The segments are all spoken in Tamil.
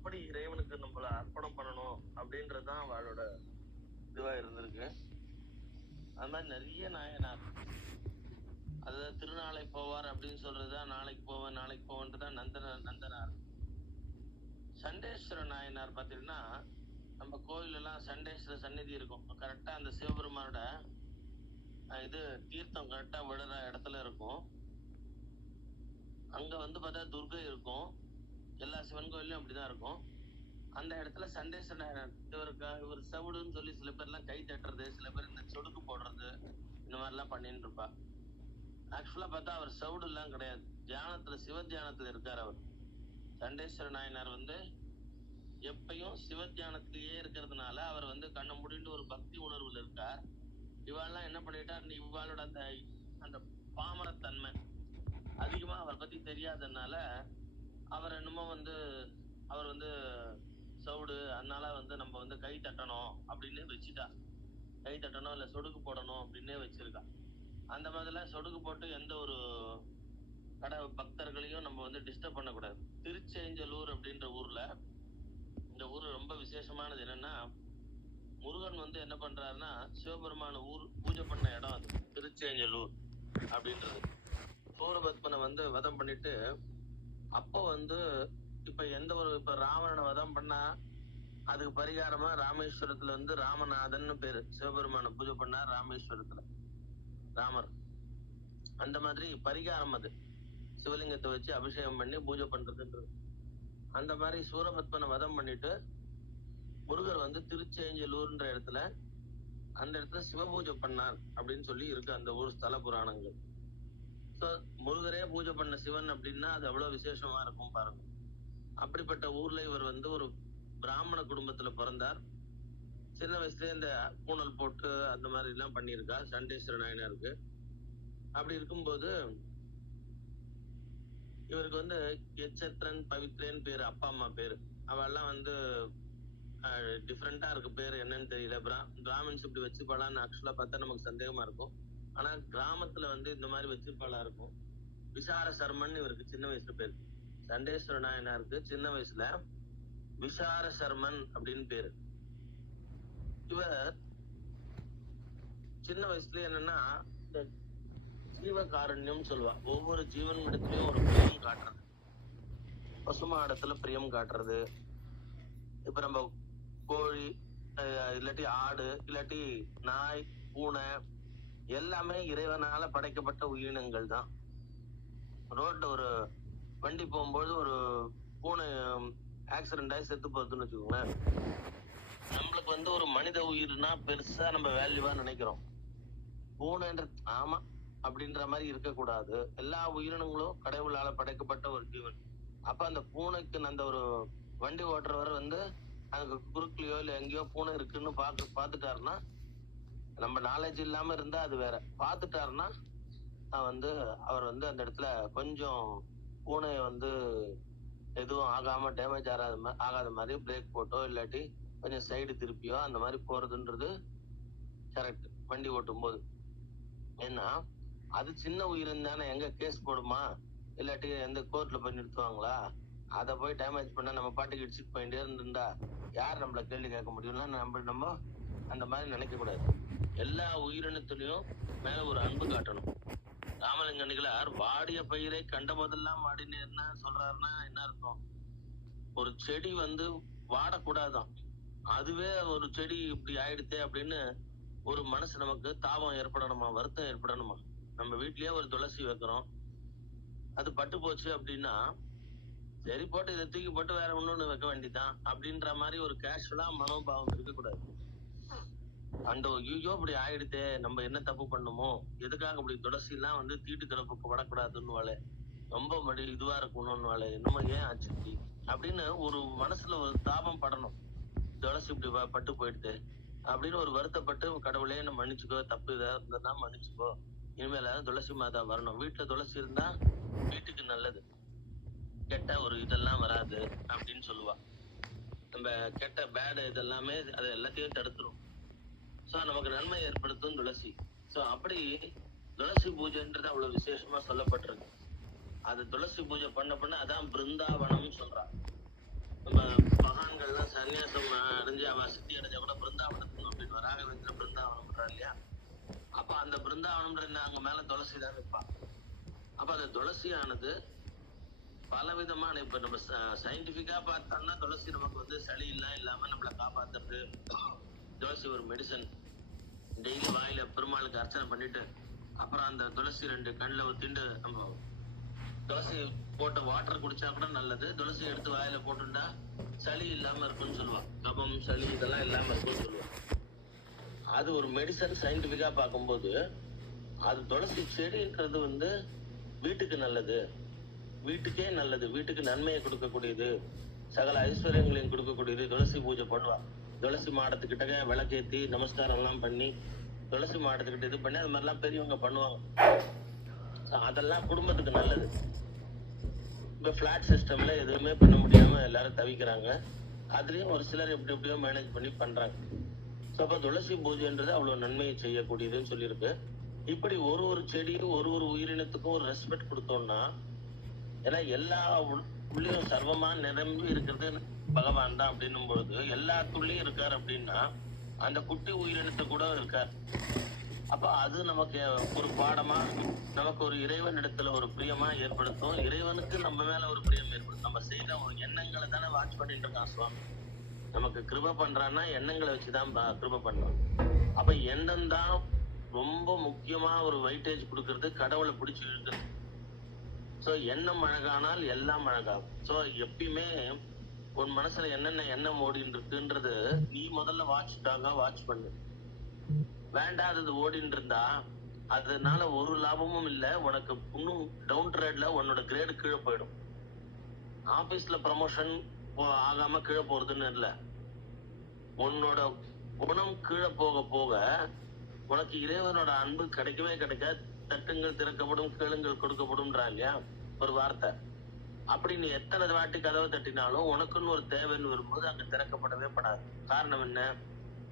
எப்படி இறைவனுக்கு நம்மள அர்ப்பணம் பண்ணணும் அப்படின்றதுதான் அவளோட இதுவா இருந்திருக்கு. அது மாதிரி நிறைய நாயனார், அதாவது திருநாளை போவார் அப்படின்னு சொல்றதுதான் நாளைக்கு போவேன்றதான் நந்தனார். சண்டேஸ்வர நாயனார் பாத்தீங்கன்னா, நம்ம கோயில் எல்லாம் சண்டேஸ்வர சந்நிதி இருக்கும். கரெக்டா அந்த சிவபெருமானோட இது தீர்த்தம் கரெக்டா விழுற இடத்துல இருக்கும். அங்க பார்த்தா துர்கை இருக்கும். எல்லா சிவன் கோயிலும் அப்படிதான் இருக்கும். அந்த இடத்துல சண்டேஸ்வர நாயனார் இவர் செவுடுன்னு சொல்லி சில பேர் எல்லாம் கை தட்டுறது, சில பேர் இந்த சொடுக்கு போடுறது, இந்த மாதிரி எல்லாம் பண்ணிட்டு இருப்பா. ஆக்சுவலா பார்த்தா அவர் செவுடு எல்லாம் கிடையாது, தியானத்துல சிவ தியானத்துல இருக்காரு. அவர் சண்டேஸ்வர நாயனார் எப்பயும் சிவ தியானத்திலேயே இருக்கிறதுனால அவர் கண்ணை மூடிட்டு ஒரு பக்தி உணர்வுல இருக்கார். இவாள்லாம் என்ன பண்ணிட்டார், இவாளோட அந்த பாமரத்தன்மை அதிகமா அவரை பத்தி தெரியாததுனால அவர் என்னமோ அவர் சவுடு, அதனால நம்ம கை தட்டணும் அப்படின்னு வச்சுட்டா. கை தட்டணும் இல்ல சொடுக்கு போடணும் அப்படின்னே வச்சிருக்கா. அந்த மாதிரிலாம் சொடுக்கு போட்டு எந்த ஒரு பக்தர்களையும் நம்ம டிஸ்டர்ப் பண்ணக்கூடாது. திருச்செஞ்சலூர் அப்படின்ற ஊர்ல, இந்த ஊர் ரொம்ப விசேஷமானது என்னன்னா, முருகன் என்ன பண்றாருன்னா, சிவபெருமான பூஜை பண்ண இடம் அது திருச்செஞ்சலூர் அப்படின்றது. சூரபத்மனை வதம் பண்ணிட்டு, அப்போ இப்ப எந்த ஒரு இப்ப ராவணனை வதம் பண்ணா அதுக்கு பரிகாரமா ராமேஸ்வரத்துல ராமநாதன் பேரு, சிவபெருமான பூஜை பண்ணா ராமேஸ்வரத்துல ராமர். அந்த மாதிரி பரிகாரம் அது, சிவலிங்கத்தை வச்சு அபிஷேகம் பண்ணி பூஜை பண்றதுன்றது. அந்த மாதிரி சூரபத்மனை வதம் பண்ணிட்டு முருகர் திருச்செஞ்சலூர்ன்ற இடத்துல, அந்த இடத்துல சிவபூஜை பண்ணார் அப்படின்னு சொல்லி இருக்கு அந்த ஊர் ஸ்தல புராணங்கள். முருகரே பூஜை பண்ண சிவன் அப்படின்னா அது எவ்வளவு விசேஷமா இருக்கும் பாருங்க. அப்படிப்பட்ட ஊர்ல இவர் ஒரு பிராமண குடும்பத்துல பிறந்தார். சின்ன வயசுல இந்த பூணல் போட்டு அந்த மாதிரி எல்லாம் பண்ணியிருக்கார் சண்டேஸ்வர நாயனாருக்கு. அப்படி இருக்கும்போது இவருக்கு எச்சத்ரன் பவித்ரன் பேரு, அப்பா அம்மா பேரு. அவெல்லாம் டிஃப்ரெண்டா இருக்கு பேரு, என்னன்னு தெரியல. பிராமின்ஸ் இப்படி வச்சுப்பாளான்னு ஆக்சுவலா பார்த்தா நமக்கு சந்தேகமா இருக்கும். ஆனா கிராமத்துல இந்த மாதிரி வச்சிருப்பாளா இருக்கும். விசார சர்மன் இவருக்கு சின்ன வயசுல பேரு. சண்டேஸ்வர நாயனாருக்கு சின்ன வயசுல விசார சர்மன் அப்படின்னு பேரு. இவர் சின்ன வயசுல என்னன்னா, இந்த ஜீவகாருண்யம் சொல்லுவா. ஒவ்வொரு ஜீவன் இடத்துலயும் ஒரு பிரியம் காட்டுறது, பசுமாடத்துல பிரியம் காட்டுறது. இப்ப நம்ம கோழி இல்லாட்டி ஆடு இல்லாட்டி நாய் பூனை எல்லாமே இறைவனால படைக்கப்பட்ட உயிரினங்கள் தான். ரோட்ல ஒரு வண்டி போகும்போது ஒரு பூனை ஆக்சிடென்ட் ஆகி செத்து போகுதுன்னு வச்சுக்கோங்களேன், நம்மளுக்கு ஒரு மனித உயிர்னா பெருசா நம்ம வேல்யூவா நினைக்கிறோம். பூனைன்ற ஆமா அப்படின்ற மாதிரி இருக்கக்கூடாது. எல்லா உயிரினங்களும் கடவுளால படைக்கப்பட்ட ஒரு ஜீவன். அப்ப அந்த பூனைக்கு அந்த ஒரு வண்டி ஓட்டுறவர் அங்க குறுக்கிலையோ இல்ல எங்கேயோ பூனை இருக்குன்னு பாத்துட்டாருன்னா, நம்ம நாலேஜ் இல்லாம இருந்தா அது வேற. பாத்துட்டாருன்னா அவர் அந்த இடத்துல கொஞ்சம் பூனைய எதுவும் ஆகாம டேமேஜ் ஆகாத மாதிரி பிரேக் போட்டோ இல்லாட்டி கொஞ்சம் சைடு திருப்பியோ அந்த மாதிரி போறதுன்றது கரெக்ட் வண்டி ஓட்டும் போது. ஏன்னா அது சின்ன உயிரின் தானே, எங்க கேஸ் போடுமா இல்லாட்டி எந்த கோர்ட்ல போய் நிறுத்துவாங்களா? அதை போய் டேமேஜ் பண்ண நம்ம பாட்டுக்கு இடிச்சுட்டு போயிட்டே இருந்திருந்தா யார் நம்மள கேள்வி கேட்க முடியும்னா நம்ம அந்த மாதிரி நினைக்க கூடாது. எல்லா உயிரினத்திலையும் மேல ஒரு அன்பு காட்டணும். ராமலிங்க அடிகளார் வாடிய பயிரை கண்ட போதெல்லாம் வாடினேர்னா சொல்றாருன்னா என்ன அர்த்தம்? ஒரு செடி வாடக்கூடாதான், அதுவே ஒரு செடி இப்படி ஆயிடுத்தே அப்படின்னு ஒரு மனசு நமக்கு தாபம் ஏற்படணுமா, வருத்தம் ஏற்படணுமா? நம்ம வீட்லயே ஒரு துளசி வைக்கிறோம், அது பட்டு போச்சு அப்படின்னா சரி போட்டு இதை தூக்கி போட்டு வேற ஒண்ணு வைக்க வேண்டியதான் அப்படின்ற மாதிரி ஒரு கேஷுவலா மனோபாவம் இருக்கக்கூடாது. அந்த ஐயோ இப்படி ஆயிடுத்தே, நம்ம என்ன தப்பு பண்ணுமோ, எதுக்காக இப்படி துளசி எல்லாம் தீட்டு கிடப்புக்கு விடக்கூடாதுன்னு ரொம்ப இதுவா இருக்கணும்னு என்னமோ ஏன் ஆச்சு இப்படி அப்படின்னு ஒரு மனசுல ஒரு தாபம் படணும். துளசி இப்படி பட்டு போயிடுது அப்படின்னு ஒரு வருத்தப்பட்டு, கடவுளே நம்ம மன்னிச்சுக்கோ, தப்பு ஏதாவது இருந்ததுன்னா மன்னிச்சுக்கோ, இனிமேல துளசி மாதா வரணும். வீட்டுல துளசி இருந்தா வீட்டுக்கு நல்லது, கெட்ட ஒரு இதெல்லாம் வராது அப்படின்னு சொல்லுவா. நம்ம கெட்ட பேட் இதெல்லாமே அதை எல்லாத்தையும் தடுத்துரும். சோ நமக்கு நன்மை ஏற்படுத்தும் துளசி. சோ அப்படி துளசி பூஜைன்றது அவ்வளவு விசேஷமா சொல்லப்பட்டிருக்கு. அது துளசி பூஜை பண்ண அதான் பிருந்தாவனம் சொல்றா. நம்ம எல்லாம் சன்னியாசம் அடைஞ்சு அவன் சித்தி அடைஞ்சா கூட பிருந்தாவனத்துக்கு அப்படின்னு ராகவேந்திர பிருந்தாவனம் பண்றான் இல்லையா? அப்ப அந்த பிருந்தாவனம் அங்க மேல துளசி தான் வைப்பான். அப்ப அந்த துளசியானது பலவிதமான, இப்ப நம்ம சயின்டிபிக்கா பார்த்தோம்னா துளசி நமக்கு வந்து சளி இல்லாம நம்மளை காப்பாத்துறது. துளசி ஒரு மெடிசன். டெய்லி வாயில பெருமாளுக்கு அர்ச்சனை பண்ணிட்டு அப்புறம் அந்த துளசி 2 கண்ணில் ஊத்திட்டு நம்ம துளசி போட்ட வாட்டர் குடிச்சா கூட நல்லது. துளசி எடுத்து வாயில போட்டுட்டா சளி இல்லாம இருக்கும்னு சொல்லுவான். கபம் சளி இதெல்லாம் இல்லாம இருக்கும்னு சொல்லுவான். அது ஒரு மெடிசன். சயின்டிபிக்கா பார்க்கும்போது அது துளசி செடின்றது வந்து வீட்டுக்கு நல்லது, வீட்டுக்கே நல்லது, வீட்டுக்கு நன்மையை கொடுக்கக்கூடியது, சகல ஐஸ்வர்யங்களையும் கொடுக்கக்கூடியது. துளசி பூஜை பண்ணுவான். துளசி மாடத்துக்கிட்ட விளக்கேத்தி நமஸ்காரம் எல்லாம் பண்ணி துளசி மாடத்துக்கிட்ட இது பண்ணி அது மாதிரிலாம் பெரியவங்க பண்ணுவாங்க. அதெல்லாம் குடும்பத்துக்கு நல்லது. இப்ப பிளாட் சிஸ்டம்ல எதுவுமே பண்ண முடியாம எல்லாரும் தவிக்கிறாங்க. அதுலயும் ஒரு சிலர் எப்படி எப்படியோ மேனேஜ் பண்ணி பண்றாங்க. ஸோ அப்ப துளசி பூஜைன்றது அவ்வளவு நன்மையை செய்யக்கூடியதுன்னு சொல்லியிருக்கு. இப்படி ஒரு செடியும் ஒரு உயிரினத்துக்கும் ஒரு ரெஸ்பெக்ட் கொடுத்தோம்னா, ஏன்னா எல்லா உள்ளயும் சர்வமா நிரம்பி இருக்கிறது பகவான் தான் அப்படின்னும் பொழுது எல்லாத்துள்ளயும் இருக்காரு அப்படின்னா அந்த குட்டி உயிரினத்தை கூட இருக்கார். அப்ப அது நமக்கு ஒரு பாடமா, நமக்கு ஒரு இறைவன் இடத்துல ஒரு பிரியமா ஏற்படுத்தும். இறைவனுக்கு நம்ம மேல ஒரு பிரியம் ஏற்படுத்தும். நம்ம செய்த ஒரு எண்ணங்களை தானே வாட்ச் பண்ணிட்டு இருக்கான் சுவாமி. நமக்கு கிருபை பண்றான்னா எண்ணங்களை வச்சுதான் கிருபை பண்றான். அப்ப எண்ணம் தான் ரொம்ப முக்கியமா ஒரு வைட்டேஜ் கொடுக்கறது, கடவுளை பிடிச்சி இழுக்கிறது. சோ எண்ணம் அழகானால் எல்லாம் அழகாகும். சோ எப்பயுமே உன் மனசுல என்னென்ன எண்ணம் ஓடின்னு இருக்குன்றது நீ முதல்ல வாட்ச் பண்ணு. வேண்டாதது ஓடின்னு இருந்தா அதனால ஒரு லாபமும் இல்ல. உனக்கு இன்னும் டவுன் ட்ரேட்ல உன்னோட கிரேடு கீழே போயிடும். ஆபீஸ்ல ப்ரமோஷன் ஆகாம கீழே போறதுன்னு இல்ல, உன்னோட குணம் கீழே போக போக உனக்கு இறைவனோட அன்பு கிடைக்கவே கிடைக்காது. தட்டுங்கள் திறக்கப்படும், கேளுங்கள் கொடுக்கப்படும்ன்றா இல்லையா ஒரு வார்த்தை. அப்படி நீ எத்தனை வாட்டி கதவை தட்டினாலும் உனக்குன்னு ஒரு தேவைன்னு வரும்போது அங்க திறக்கப்படவே படாது. காரணம் என்ன?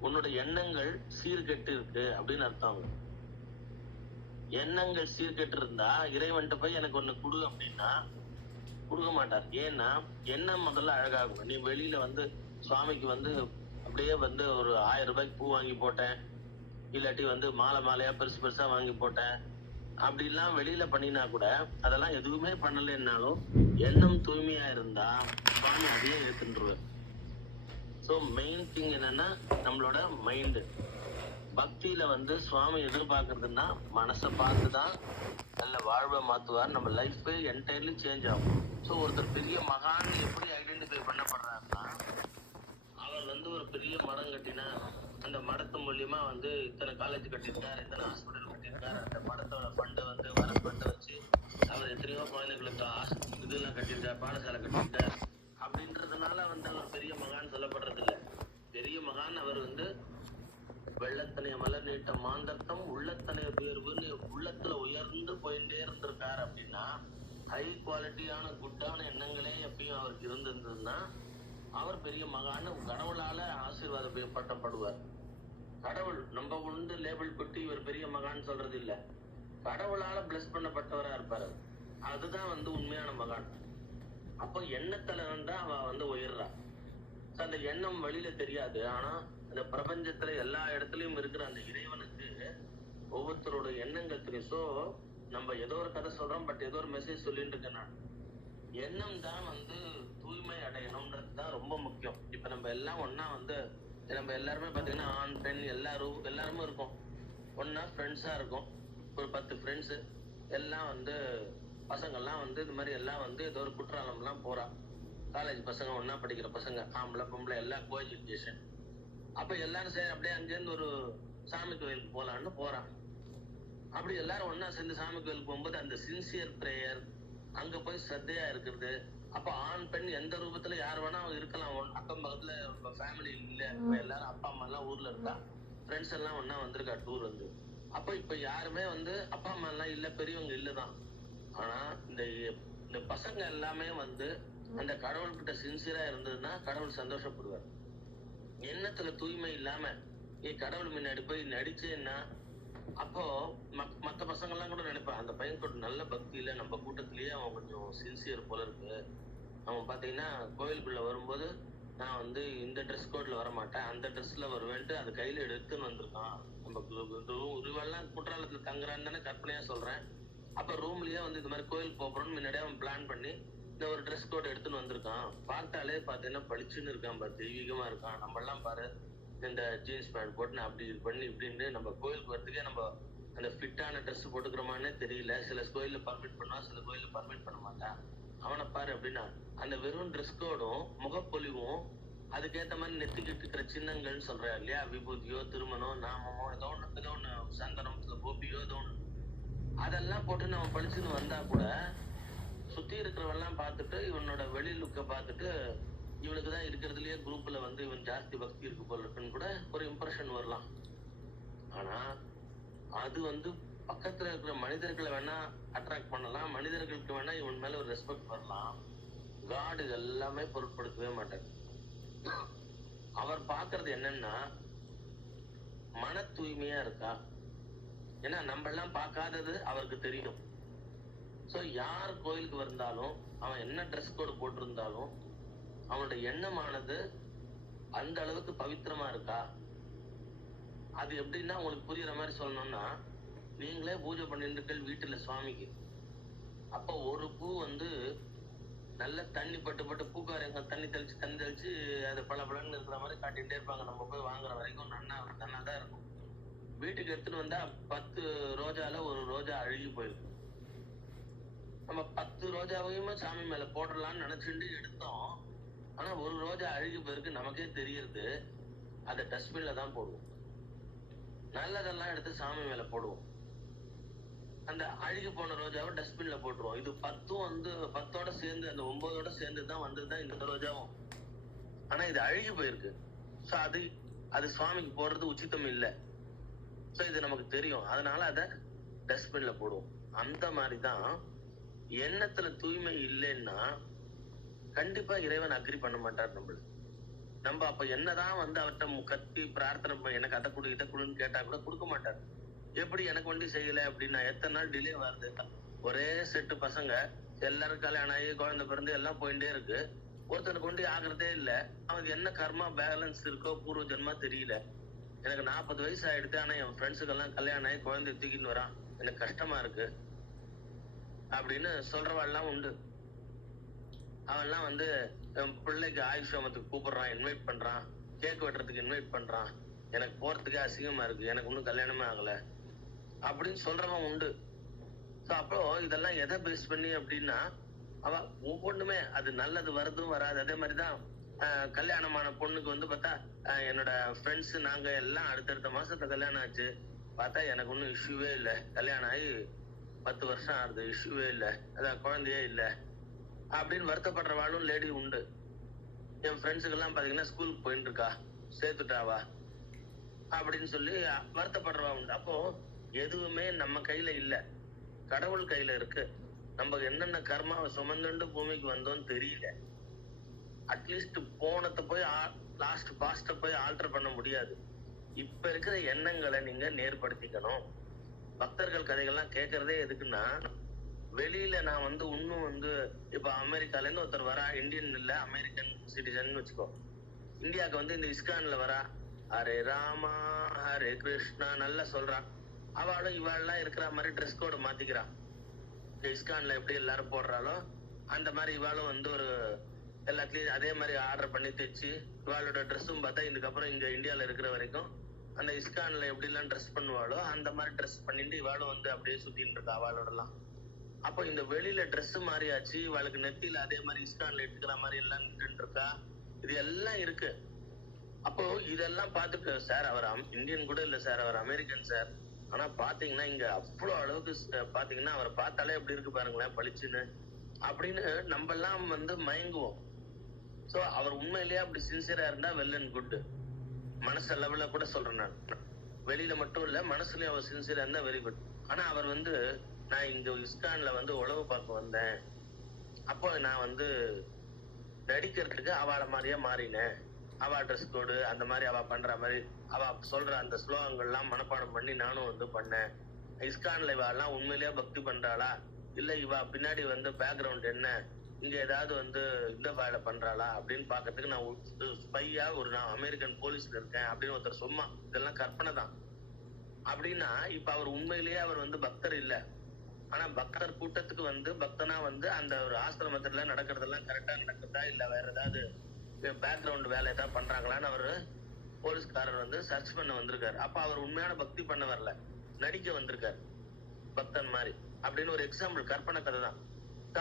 உன்னோட எண்ணங்கள் சீர்கெட்டு இருக்கு அப்படின்னு அர்த்தம். எண்ணங்கள் சீர்கெட்டு இருந்தா இறைவன்ட்ட போய் எனக்கு ஒண்ணு கொடு அப்படின்னா கொடுக்க மாட்டார். ஏன்னா எண்ணம் முதல்ல அழகாகும். நீ வெளியில வந்து சுவாமிக்கு வந்து அப்படியே வந்து ஒரு 1000 ரூபாய்க்கு பூ வாங்கி போட்டேன், இல்லாட்டி வந்து மாலையா பெருசா வாங்கி போட்டேன் அப்படிலாம் வெளியில பண்ணினா கூட அதெல்லாம் எதுவுமே பண்ணலைன்னாலும் எண்ணம் தூய்மையா இருந்தா சுவாமி அதையே ஏத்துருவார். ஸோ மெயின் திங் என்னன்னா நம்மளோட மைண்டு. பக்தியில வந்து சுவாமி எதிர்பார்க்கறதுன்னா மனசை பார்த்துதான் நல்ல வாழ்வை மாத்துவார். நம்ம லைஃப் என்டையர்லி சேஞ்ச் ஆகும். ஸோ ஒருத்தர் பெரிய மகான் எப்படி ஐடென்டிஃபை பண்ணப்படுறாருன்னா, அவர் வந்து ஒரு பெரிய மடம் கட்டினார், அந்த மடத்து மூலியமா வந்து இத்தனை காலேஜ் கட்டியிருக்காரு, இத்தனை ஹாஸ்பிட்டல் கட்டியிருக்காரு, அந்த மடத்தோட ஃபண்டை வந்து வரப்பட்டு வச்சு அவர் எத்தனையோ குழந்தைகளுக்கு இதெல்லாம் கட்டியிருக்கார், பாடசாலை கட்டியிருக்கார் அப்படின்றதுனால வந்து அவர் பெரிய மகான் சொல்லப்படுறது இல்லை. பெரிய மகான் அவர் வந்து வெள்ளத்தனைய மலர் நீட்ட மாந்தர்த்தம் உள்ளத்தனைய உயர்வுன்னு உள்ளத்துல உயர்ந்து போயிட்டே இருந்திருக்காரு அப்படின்னா, ஹை குவாலிட்டியான குட்டான எண்ணங்களே எப்பயும் அவருக்கு இருந்திருந்ததுன்னா அவர் பெரிய மகான்னு கடவுளால ஆசீர்வாதப்படுவார். கடவுள் நம்ம உண்டு லேபிள் கொட்டி இவர் பெரிய மகான் சொல்றது இல்ல, கடவுளால பிளஸ் பண்ணப்பட்டவரா இருப்பாரு. அதுதான் வந்து உண்மையான மகான். அப்போ எண்ணத்துல இருந்தா அவ வந்து உயர்றா. அந்த எண்ணம் வெளியில தெரியாது. ஆனா அந்த பிரபஞ்சத்துல எல்லா இடத்துலயும் இருக்கிற அந்த இறைவனுக்கு ஒவ்வொருத்தரோட எண்ணங்கள் தெரியும். சோ நம்ம ஏதோ ஒரு கதை சொல்றோம், பட் ஏதோ ஒரு மெசேஜ் சொல்லிட்டு இருக்கேன் நான். எண்ணம் தான் வந்து தூய்மை அடையணும்ன்றது தான் ரொம்ப முக்கியம். இப்ப நம்ம எல்லாம் ஒன்னா வந்து நம்ம எல்லாருமே பாத்தீங்கன்னா ஆண் பெண் எல்லாருமே இருக்கோம். ஒன்னா ஃப்ரெண்ட்ஸா இருக்கும். ஒரு 10 ஃப்ரெண்ட்ஸ் எல்லாம் வந்து பசங்கள்லாம் வந்து இது மாதிரி எல்லாம் வந்து ஏதோ ஒரு குற்றாலம்லாம் போறா. காலேஜ் பசங்க ஒன்னா படிக்கிற பசங்க, ஆம்பளை பொம்பளை எல்லாம் கோ எஜுகேஷன். அப்ப எல்லாரும் சரி அப்படியே அங்கேருந்து ஒரு சாமி கோயிலுக்கு போலான்னு போறான். அப்படி எல்லாரும் ஒன்னா சேர்ந்து சாமி கோயிலுக்கு போகும்போது அந்த சின்சியர் பிரேயர், அங்க போய் சத்தையா இருக்கிறது. அப்ப ஆண் பெண் எந்த ரூபத்துல யார் வேணா இருக்கலாம். அக்கம் பக்கத்துல ஃபேமிலி இல்ல, இப்ப எல்லாரும் அப்பா அம்மா எல்லாம் ஊர்ல இருக்கா, ஃப்ரெண்ட்ஸ் எல்லாம் ஒன்னா வந்திருக்கா டூர் வந்து. அப்ப இப்ப யாருமே வந்து அப்பா அம்மா எல்லாம் இல்ல, பெரியவங்க இல்லதான். ஆனா இந்த பசங்க எல்லாமே வந்து அந்த கடவுள்கிட்ட சின்சியரா இருந்ததுன்னா கடவுள் சந்தோஷப்படுவார். எண்ணத்துல தூய்மை இல்லாம நீ கடவுள் முன்னாடி போய் நடிச்சேன்னா அப்போ மத்த பசங்க எல்லாம் கூட நினைப்பான், அந்த பையன் கூட நல்ல பக்தியில நம்ம கூட்டத்திலேயே அவன் கொஞ்சம் சின்சியர் போல இருக்கு. அவன் பாத்தீங்கன்னா கோயிலுக்குள்ள வரும்போது நான் வந்து இந்த ட்ரெஸ் கோட்ல வர மாட்டேன், அந்த ட்ரெஸ்ல வருவேன்ட்டு அது கையில எடுத்துன்னு வந்திருக்கான். நம்ம ஒருவேளை குற்றாலத்துல தங்குறான்னு தானே கற்பனையா சொல்றேன். அப்ப ரூம்லயே வந்து இந்த மாதிரி கோயிலுக்கு போறோம்னு முன்னாடியே அவன் பிளான் பண்ணி இந்த ஒரு ட்ரெஸ் கோட் எடுத்துன்னு வந்திருக்கான். பார்த்தாலே பாத்தீங்கன்னா பளிச்சுன்னு இருக்கான் பாரு, தெய்வீகமா இருக்கான். நம்ம எல்லாம் பாரு இந்த ஜீன்ஸ் பேண்ட் போட்டு அப்படி இது பண்ணி இப்படின்னு நம்ம கோயிலுக்கு வரதுக்கே நம்ம அந்த ஃபிட்டான ட்ரெஸ் போட்டுக்கிறோமான்னே தெரியல. சில கோயில்ல பர்மிட் பண்ணுவான், சில கோயில்ல பர்மிட் பண்ண மாட்டான். அவனை பாரு அப்படின்னா அந்த வெறும் ட்ரெஸ் கோடும் முகப்பொலிவும் அதுக்கேத்த மாதிரி நெத்திக்கிட்டு இருக்கிற சின்னங்கள்னு சொல்றா இல்லையா, விபூதியோ திருமணம் நாமமோ ஏதோ ஒண்ணு சந்தனம் கோபியோ ஏதோ ஒண்ணு, அதெல்லாம் போட்டு நம்ம படிச்சுன்னு வந்தா கூட சுத்தி இருக்கிறவெல்லாம் பார்த்துட்டு இவனோட வெளி லுக்க பார்த்துட்டு இவனுக்கு தான் இருக்கிறதுலயே குரூப்ல வந்து இவன் ஜாஸ்தி பக்தி இருக்கு போல இருக்குன்னு கூட ஒரு இம்ப்ரெஷன் வரலாம். ஆனா அது வந்து பக்கத்துல இருக்கிற மனிதர்களை வேணா அட்ராக்ட் பண்ணலாம், மனிதர்களுக்கு வேணா இவன் மேல ஒரு ரெஸ்பெக்ட் வரலாம். காட் இது எல்லாமே பொருட்படுத்தவே மாட்டார். அவர் பாக்குறது என்னன்னா மன தூய்மையா இருக்கா. ஏன்னா நம்ம எல்லாம் பார்க்காதது அவருக்கு தெரியும். சோ யார் கோயிலுக்கு வந்தாலும் அவன் என்ன ட்ரெஸ் கோடு போட்டிருந்தாலும் அவனோட எண்ணமானது அந்த அளவுக்கு பவித்திரமா இருக்கா. அது எப்படின்னா உங்களுக்கு புரியுற மாதிரி சொல்லணும்னா, நீங்களே பூஜை பண்ணிட்டு வீட்டுல சுவாமிக்கு, அப்ப ஒரு பூ வந்து நல்ல தண்ணி பட்டு பூக்காரங்க தண்ணி தெளிச்சு அதை பளபளன்னு இருக்கிற மாதிரி காட்டிகிட்டே இருப்பாங்க. நம்ம போய் வாங்குற வரைக்கும் நன்னா தான் இருக்கும். வீட்டுக்கு எடுத்துட்டு வந்தா 10 ரோஜால ஒரு ரோஜா அழுகி போயிருக்கும். நம்ம 10 ரோஜாவையுமே சாமி மேல போடலாம்னு நினைச்சுட்டு எடுத்தோம். ஆனா ஒரு ரோஜா அழுகி போயிருக்கு, நமக்கே தெரியுது. அதை டஸ்ட்பின்ல தான் போடுவோம். நல்லதெல்லாம் எடுத்து சாமி மேல போடுவோம். அந்த அழுகி போன ரோஜாவை டஸ்ட்பின்ல போட்டுருவோம். இது 10 வந்து 10ஓட சேர்ந்து அந்த 9ஓட சேர்ந்துதான் வந்ததுதான் இந்த ரோஜாவும். ஆனா இது அழுகி போயிருக்கு. சோ அது சுவாமிக்கு போடுறது உச்சிதம் இல்ல. சோ இது நமக்கு தெரியும், அதனால அதை டஸ்ட்பின்ல போடுவோம். அந்த மாதிரிதான் எண்ணத்துல தூய்மை இல்லைன்னா கண்டிப்பா இறைவன் அக்ரி பண்ண மாட்டார் நம்மளுக்கு. நம்ம அப்ப என்னதான் வந்து அவர்கிட்ட கத்தி பிரார்த்தனை எனக்கு அதை கொடு இதை கொடுன்னு கேட்டா கூட கொடுக்க மாட்டார். எப்படி எனக்கு வண்டி செய்யல அப்படின்னா எத்தனை நாள் டிலே வருது. ஒரே செட்டு பசங்க எல்லாரும் கல்யாணம் ஆகி குழந்தை பிறந்து எல்லாம் போயிட்டே இருக்கு. ஒருத்தனுக்கு வண்டி ஆகுறதே இல்ல. அவனுக்கு என்ன கர்மா பேலன்ஸ் இருக்கோ பூர்வ ஜென்மா தெரியல. எனக்கு 40 வயசு ஆயிடுது, ஆனா என் ஃப்ரெண்ட்ஸுக்கு எல்லாம் கல்யாணம் ஆகி குழந்தை தூக்கின்னு வரான், எனக்கு கஷ்டமா இருக்கு அப்படின்னு சொல்றவாள்லாம் உண்டு. அவன்லாம் வந்து என் பிள்ளைக்கு ஆயுஷ்மத்துக்கு கூப்பிடுறான், இன்வைட் பண்றான், கேக் வெட்டுறதுக்கு இன்வைட் பண்றான், எனக்கு போறதுக்கே அசிங்கமா இருக்கு, எனக்கு இன்னும் கல்யாணமே ஆகல அப்படின்னு சொல்றவன் உண்டு. அப்போ இதெல்லாம் எதை பேஸ் பண்ணி அப்படின்னா அவ ஒவ்வொன்றுமே அது நல்லது வருதும் வராது. அதே மாதிரிதான் கல்யாணமான பொண்ணுக்கு வந்து பார்த்தா என்னோட ஃப்ரெண்ட்ஸ் நாங்க எல்லாம் அடுத்தடுத்த மாசத்துல கல்யாணம் ஆச்சு, பார்த்தா எனக்கு ஒன்னும் இஷ்யூவே இல்லை, கல்யாணம் ஆகி 10 வருஷம் ஆகுது, இஷ்யூவே இல்லை, அதான் குழந்தையே இல்லை அப்படின்னு வருத்தப்படுறவாளும் லேடி உண்டு. என் ஃப்ரெண்ட்ஸுக்கு எல்லாம் பாத்தீங்கன்னா ஸ்கூலுக்கு போயிட்டு இருக்கா, சேர்த்துட்டாவா அப்படின்னு சொல்லி வருத்தப்படுறவா உண்டு. அப்போ எதுவுமே நம்ம கையில இல்ல, கடவுள் கையில இருக்கு. நம்ம என்னென்ன கர்மாவை சுமந்துண்டு பூமிக்கு வந்தோம்னு தெரியல. அட்லீஸ்ட் போனத்தை போய் லாஸ்ட் பாஸ்ட போய் ஆல்டர் பண்ண முடியாது. இப்ப இருக்கிற எண்ணங்களை நீங்க நேர்படுத்திக்கணும். பக்தர்கள் கதைகள்லாம் கேட்கறதே எதுக்குன்னா, வெளியில நான் வந்து இன்னும் வந்து இப்ப அமெரிக்கால இருந்து ஒருத்தர் வரா, இந்தியன் இல்ல அமெரிக்கன் சிட்டிசன் வச்சுக்கோ, இந்தியாவுக்கு வந்து இந்த இஸ்கான்ல வரா, ஹரே ராமா ஹரே கிருஷ்ணா நல்லா சொல்றான். அவளும் இவாள்லாம் இருக்கிற மாதிரி ட்ரெஸ் கோடு மாத்திக்கிறான். இஸ்கான்ல எப்படி எல்லாரும் போடுறாளோ அந்த மாதிரி இவாளும் வந்து ஒரு எல்லாத்துலயும் அதே மாதிரி ஆர்டர் பண்ணி தைச்சு இவாளோட ட்ரெஸ்ஸும் பார்த்தா இதுக்கப்புறம் இங்க இந்தியால இருக்கிற வரைக்கும் அந்த இஸ்கான்ல எப்படி எல்லாம் ட்ரெஸ் பண்ணுவாளோ அந்த மாதிரி ட்ரெஸ் பண்ணிட்டு இவாளும் வந்து அப்படியே சுத்தின்னு இருக்கா அவளோட எல்லாம். அப்போ இந்த வெளியில ட்ரெஸ் மாறியாச்சு, இவாளுக்கு நெத்தியில அதே மாதிரி இஸ்கான்ல எடுத்துக்கிற மாதிரி எல்லாம் நின்று இருக்கா. இது எல்லாம் இருக்கு. அப்போ இதெல்லாம் பார்த்துட்டு, சார் அவர் இந்தியன் கூட இல்ல சார், அவர் அமெரிக்கன் சார், ஆனா பாத்தீங்கன்னா இங்க அவ்வளவு அளவுக்கு பாத்தீங்கன்னா அவரை பார்த்தாலே எப்படி இருக்கு பாருங்களேன் பளிச்சுன்னு அப்படின்னு நம்ம எல்லாம் வந்து மயங்குவோம். சோ அவர் உண்மையிலேயே அப்படி சின்சியரா இருந்தா வெல் அண்ட் குட். மனசு லெவல்ல கூட சொல்றேன் நான், வெளியில மட்டும் இல்ல மனசுலயும் அவர் சின்சியரா இருந்தா வெரி குட். ஆனா அவர் வந்து நான் இங்க இஸ்கான்ல வந்து உழவு பார்க்க வந்தேன், அப்போ நான் வந்து நடிக்கிறதுக்கு அவளை மாதிரியே மாறினேன், அவ ட்ரெஸ் கோடு அந்த மாதிரி அவ பண்ற மாதிரி அவ சொல்ற அந்த ஸ்லோகங்கள் எல்லாம் மனப்பாடம் பண்ணி நானும் வந்து பண்ணேன். இஸ்கான்ல இவ எல்லாம் உண்மையிலேயே பக்தி பண்றாளா இல்ல இவ பின்னாடி வந்து பேக்ரவுண்ட் என்ன இங்க ஏதாவது வந்து இந்த வேலை பண்றாளா அப்படின்னு பாக்கிறதுக்கு நான் ஸ்பையா நான் அமெரிக்கன் போலீஸ்ல இருக்கேன் அப்படின்னு ஒருத்தர் சும்மா, இதெல்லாம் கற்பனை தான் அப்படின்னா, இப்ப அவர் உண்மையிலேயே அவர் வந்து பக்தர் இல்ல. ஆனா பக்தர் கூட்டத்துக்கு வந்து பக்தனா வந்து அந்த ஒரு ஆசிரமத்துல நடக்கிறதெல்லாம் கரெக்டா நடக்குதா இல்ல வேற ஏதாவது பேக்ரவுண்ட் வேலை ஏதாவது பண்றாங்களான்னு அவரு போலீஸ்காரர் வந்து சர்ச் பண்ண வந்திருக்காரு. அப்ப அவர் உண்மையான பக்தி பண்ண வரல, நடிக்க வந்திருக்காரு பக்தன் மாதிரி அப்படின்னு ஒரு எக்ஸாம்பிள், கற்பனை கதை தான்.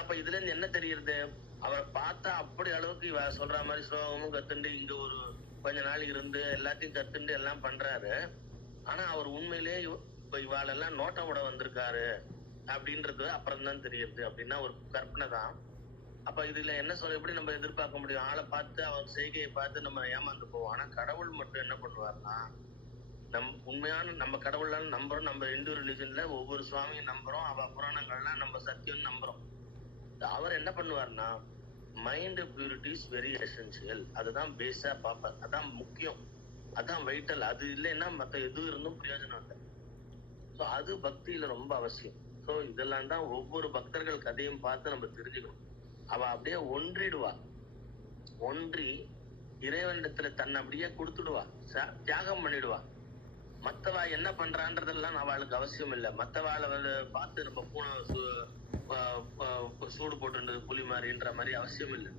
அப்ப இதுல இருந்து என்ன தெரியுது, அவரை பார்த்தா அப்படி அளவுக்கு இவ சொல்ற மாதிரி ஸ்லோகமும் கத்துண்டு இங்க ஒரு கொஞ்ச நாள் இருந்து எல்லாத்தையும் கத்துண்டு எல்லாம் பண்றாரு. ஆனா அவர் உண்மையிலேயே இப்ப இவாளெல்லாம் நோட்டம் விட வந்திருக்காரு அப்படின்றது அப்புறம் தான் தெரியுது. அப்படின்னா ஒரு கற்பனை தான். அப்ப இதுல என்ன சொல்ல, எப்படி நம்ம எதிர்பார்க்க முடியும்? ஆளை பார்த்து அவர் செய்கையை பார்த்து நம்ம ஏமாந்து போவோம். ஆனா கடவுள் மட்டும் என்ன பண்ணுவாருன்னா, உண்மையான நம்ம கடவுளால நம்புறோம். நம்ம இந்து ரிலிஜன்ல ஒவ்வொரு சுவாமியும் நம்புறோம், அவ புராணங்கள்லாம் நம்ம சத்தியம் நம்புறோம். அவர் என்ன பண்ணுவாருன்னா, mind purity is very essential. அதுதான் பேஸா பார்ப்பார். அதான் முக்கியம், அதான் வைட்டல். அது இல்லைன்னா மத்த எது இருந்தும் பிரயோஜனம் இல்லை. சோ அது பக்தியில ரொம்ப அவசியம். சோ இதெல்லாம் தான் ஒவ்வொரு பக்தர்கள் கதையும் பார்த்து நம்ம தெரிஞ்சுக்கணும். அவ அப்படியே ஒன்றிடுவா, ஒன்றி இறைவனிடத்துல தன்னை அப்படியே கொடுத்துடுவா, தியாகம் பண்ணிடுவா. மத்தவா என்ன பண்றான்றதெல்லாம் அவளுக்கு அவசியம் இல்லை. மத்தவாளை வந்து பார்த்து நம்ம பூனை சூடு போட்டுன்றது புலி மாதிரின்ற மாதிரி அவசியம் இல்லை.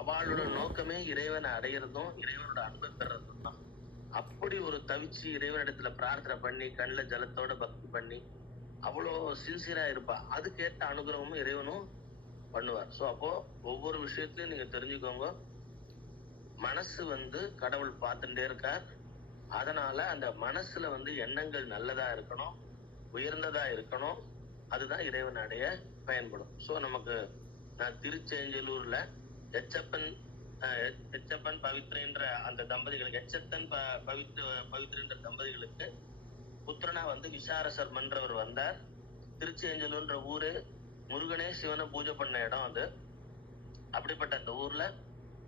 அவளோட நோக்கமே இறைவனை அடையிறதும் இறைவனோட அன்பை பெறதும் தான். அப்படி ஒரு தவிச்சு இறைவனிடத்துல பிரார்த்தனை பண்ணி கண்ணுல ஜலத்தோட பக்தி பண்ணி அவ்வளோ சின்சியரா இருப்பா. அதுக்கேற்ற அனுகிரகமும் இறைவனும் பண்ணுவார். சோ அப்போ ஒவ்வொரு விஷயத்திலயும் நீங்க தெரிஞ்சுக்கோங்க, மனசு வந்து கடவுள் பார்த்துட்டே இருக்கார். அதனால அந்த மனசுல வந்து எண்ணங்கள் நல்லதா இருக்கணும், உயர்ந்ததா இருக்கணும். அதுதான் இறைவன் அடைய பயன்படும். சோ நமக்கு நான் திருச்செஞ்சலூர்ல எச்சப்பன் பவித்ரன்ற அந்த தம்பதிகளுக்கு, எச்சத்தன் பவித்ரன்ற தம்பதிகளுக்கு புத்திரனா வந்து விசார சர்மன்றவர் வந்தார். திருச்செஞ்சலூர்ன்ற ஊரு முருகனே சிவனை பூஜை பண்ண இடம் அது. அப்படிப்பட்ட அந்த ஊர்ல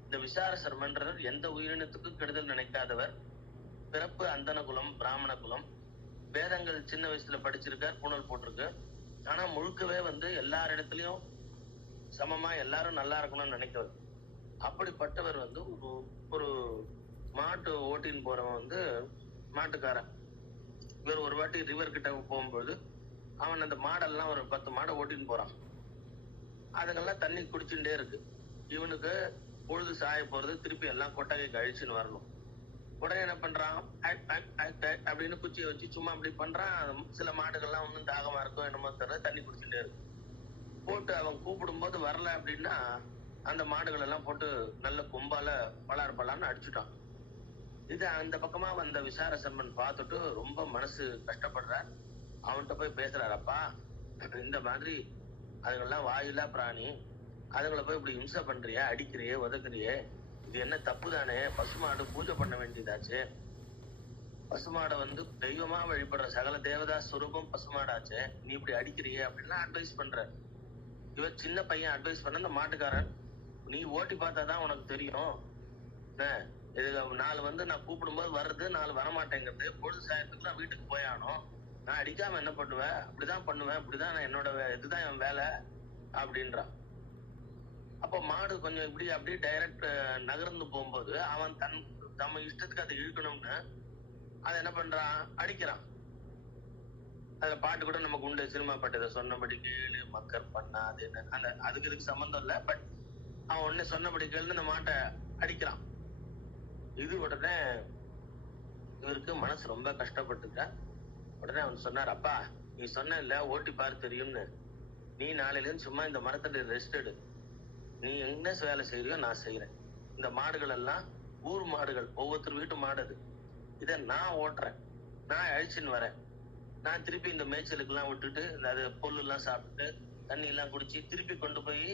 இந்த விசார சர்மன்றவர் எந்த உயிரினத்துக்கும் கெடுதல் நினைக்காதவர். பிறப்பு அந்தன குலம், பிராமண குலம். வேதங்கள் சின்ன வயசுல படிச்சிருக்கார், பூணல் போட்டிருக்கு. ஆனா முழுக்கவே வந்து எல்லாரிடத்துலயும் சமமா எல்லாரும் நல்லா இருக்கணும்னு நினைக்கிறவர். அப்படிப்பட்டவர் வந்து ஒரு மாட்டு ஓட்டின்னு போறவன் வந்து மாட்டுக்காரன். இவர் ஒரு வாட்டி ரிவர் கிட்ட போகும்போது அவன் அந்த மாடெல்லாம் ஒரு 10 மாடை ஓட்டின்னு போறான். அதுங்கெல்லாம் தண்ணி குடிச்சுட்டே இருக்கு. இவனுக்கு பொழுது சாய போறது, திருப்பி எல்லாம் கொட்டகைக்கு அழிச்சுன்னு வரணும். உடனே என்ன பண்றான், அப்படின்னு குச்சியை வச்சு சும்மா அப்படி பண்றான். சில மாடுகள்லாம் ஒன்னும் தாகமா இருக்கும் என்னமோ தெரியல, தண்ணி குடிச்சுட்டே இருக்கு. போட்டு அவன் கூப்பிடும் போது வரல அப்படின்னா அந்த மாடுகள் எல்லாம் போட்டு நல்ல கொம்பால பலான்னு அடிச்சுட்டான். இது அந்த பக்கமா வந்த விசார சர்மன் பார்த்துட்டு ரொம்ப மனசு கஷ்டப்படுறார். அவன்கிட்ட போய் பேசுறாரு, அப்பா இந்த மாதிரி அதுங்கெல்லாம் வாயிலா பிராணி, அதுங்களை போய் இப்படி இம்சை பண்றியே, அடிக்கிறியே, உதக்குறியே, இது என்ன தப்பு தானே? பசுமாடு பூஜை பண்ண வேண்டியதாச்சு. பசுமாடை வந்து தெய்வமா வழிபடுற சகல தேவதா ஸ்வரூபம் பசுமாடாச்சு, நீ இப்படி அடிக்கிறியே அப்படின்லாம் அட்வைஸ் பண்ற. இவர் சின்ன பையன் அட்வைஸ் பண்ண அந்த மாட்டுக்காரன், நீ ஓட்டி பார்த்தாதான் உனக்கு தெரியும். இது 4 வந்து நான் கூப்பிடும்போது வர்றது, 4 வரமாட்டேங்கிறது, பொழுது சாயத்துக்குலாம் வீட்டுக்கு போயானோம், நான் அடிக்காம என்ன பண்ணுவேன்? அப்படிதான் பண்ணுவேன், இப்படிதான் நான் என்னோட இதுதான் என் வேலை அப்படின்றான். அப்போ மாடு கொஞ்சம் இப்படி அப்படியே டைரக்ட் நகர்ந்து போகும்போது அவன் தம்ம இஷ்டத்துக்கு அதை இழுக்கணும்னு அதை என்ன பண்றான், அடிக்கிறான். அதுல பாட்டு கூட நமக்கு உண்டு, சினிமா பாட்டு, இதை சொன்னபடி கேளு மக்கர் பண்ணாது, அந்த அதுக்கு இதுக்கு சம்பந்தம் இல்லை. பட் அவன் உடனே சொன்னபடி கேளுன்னு இந்த மாட்டை அடிக்கிறான். இது உடனே இவருக்கு மனசு ரொம்ப கஷ்டப்பட்டுக்க. உடனே அவன் சொன்னார், அப்பா நீ சொன்ன இல்ல ஓட்டி பாரு தெரியும்னு, நீ நாளையில இருந்து சும்மா இந்த மரத்துல ரெஸ்ட் எடு. நீ என்ன வேலை செய்யறியோ நான் செய்யறேன். இந்த மாடுகள் எல்லாம் ஊர் மாடுகள், ஒவ்வொருத்தர் வீட்டு மாடு அது. இதை நான் ஓட்டுறேன், நான் அழிச்சுன்னு வரேன். நான் திருப்பி இந்த மேய்ச்சலுக்கு எல்லாம் விட்டுட்டு அது புல்லு எல்லாம் சாப்பிட்டு தண்ணி எல்லாம் குடிச்சு திருப்பி கொண்டு போய்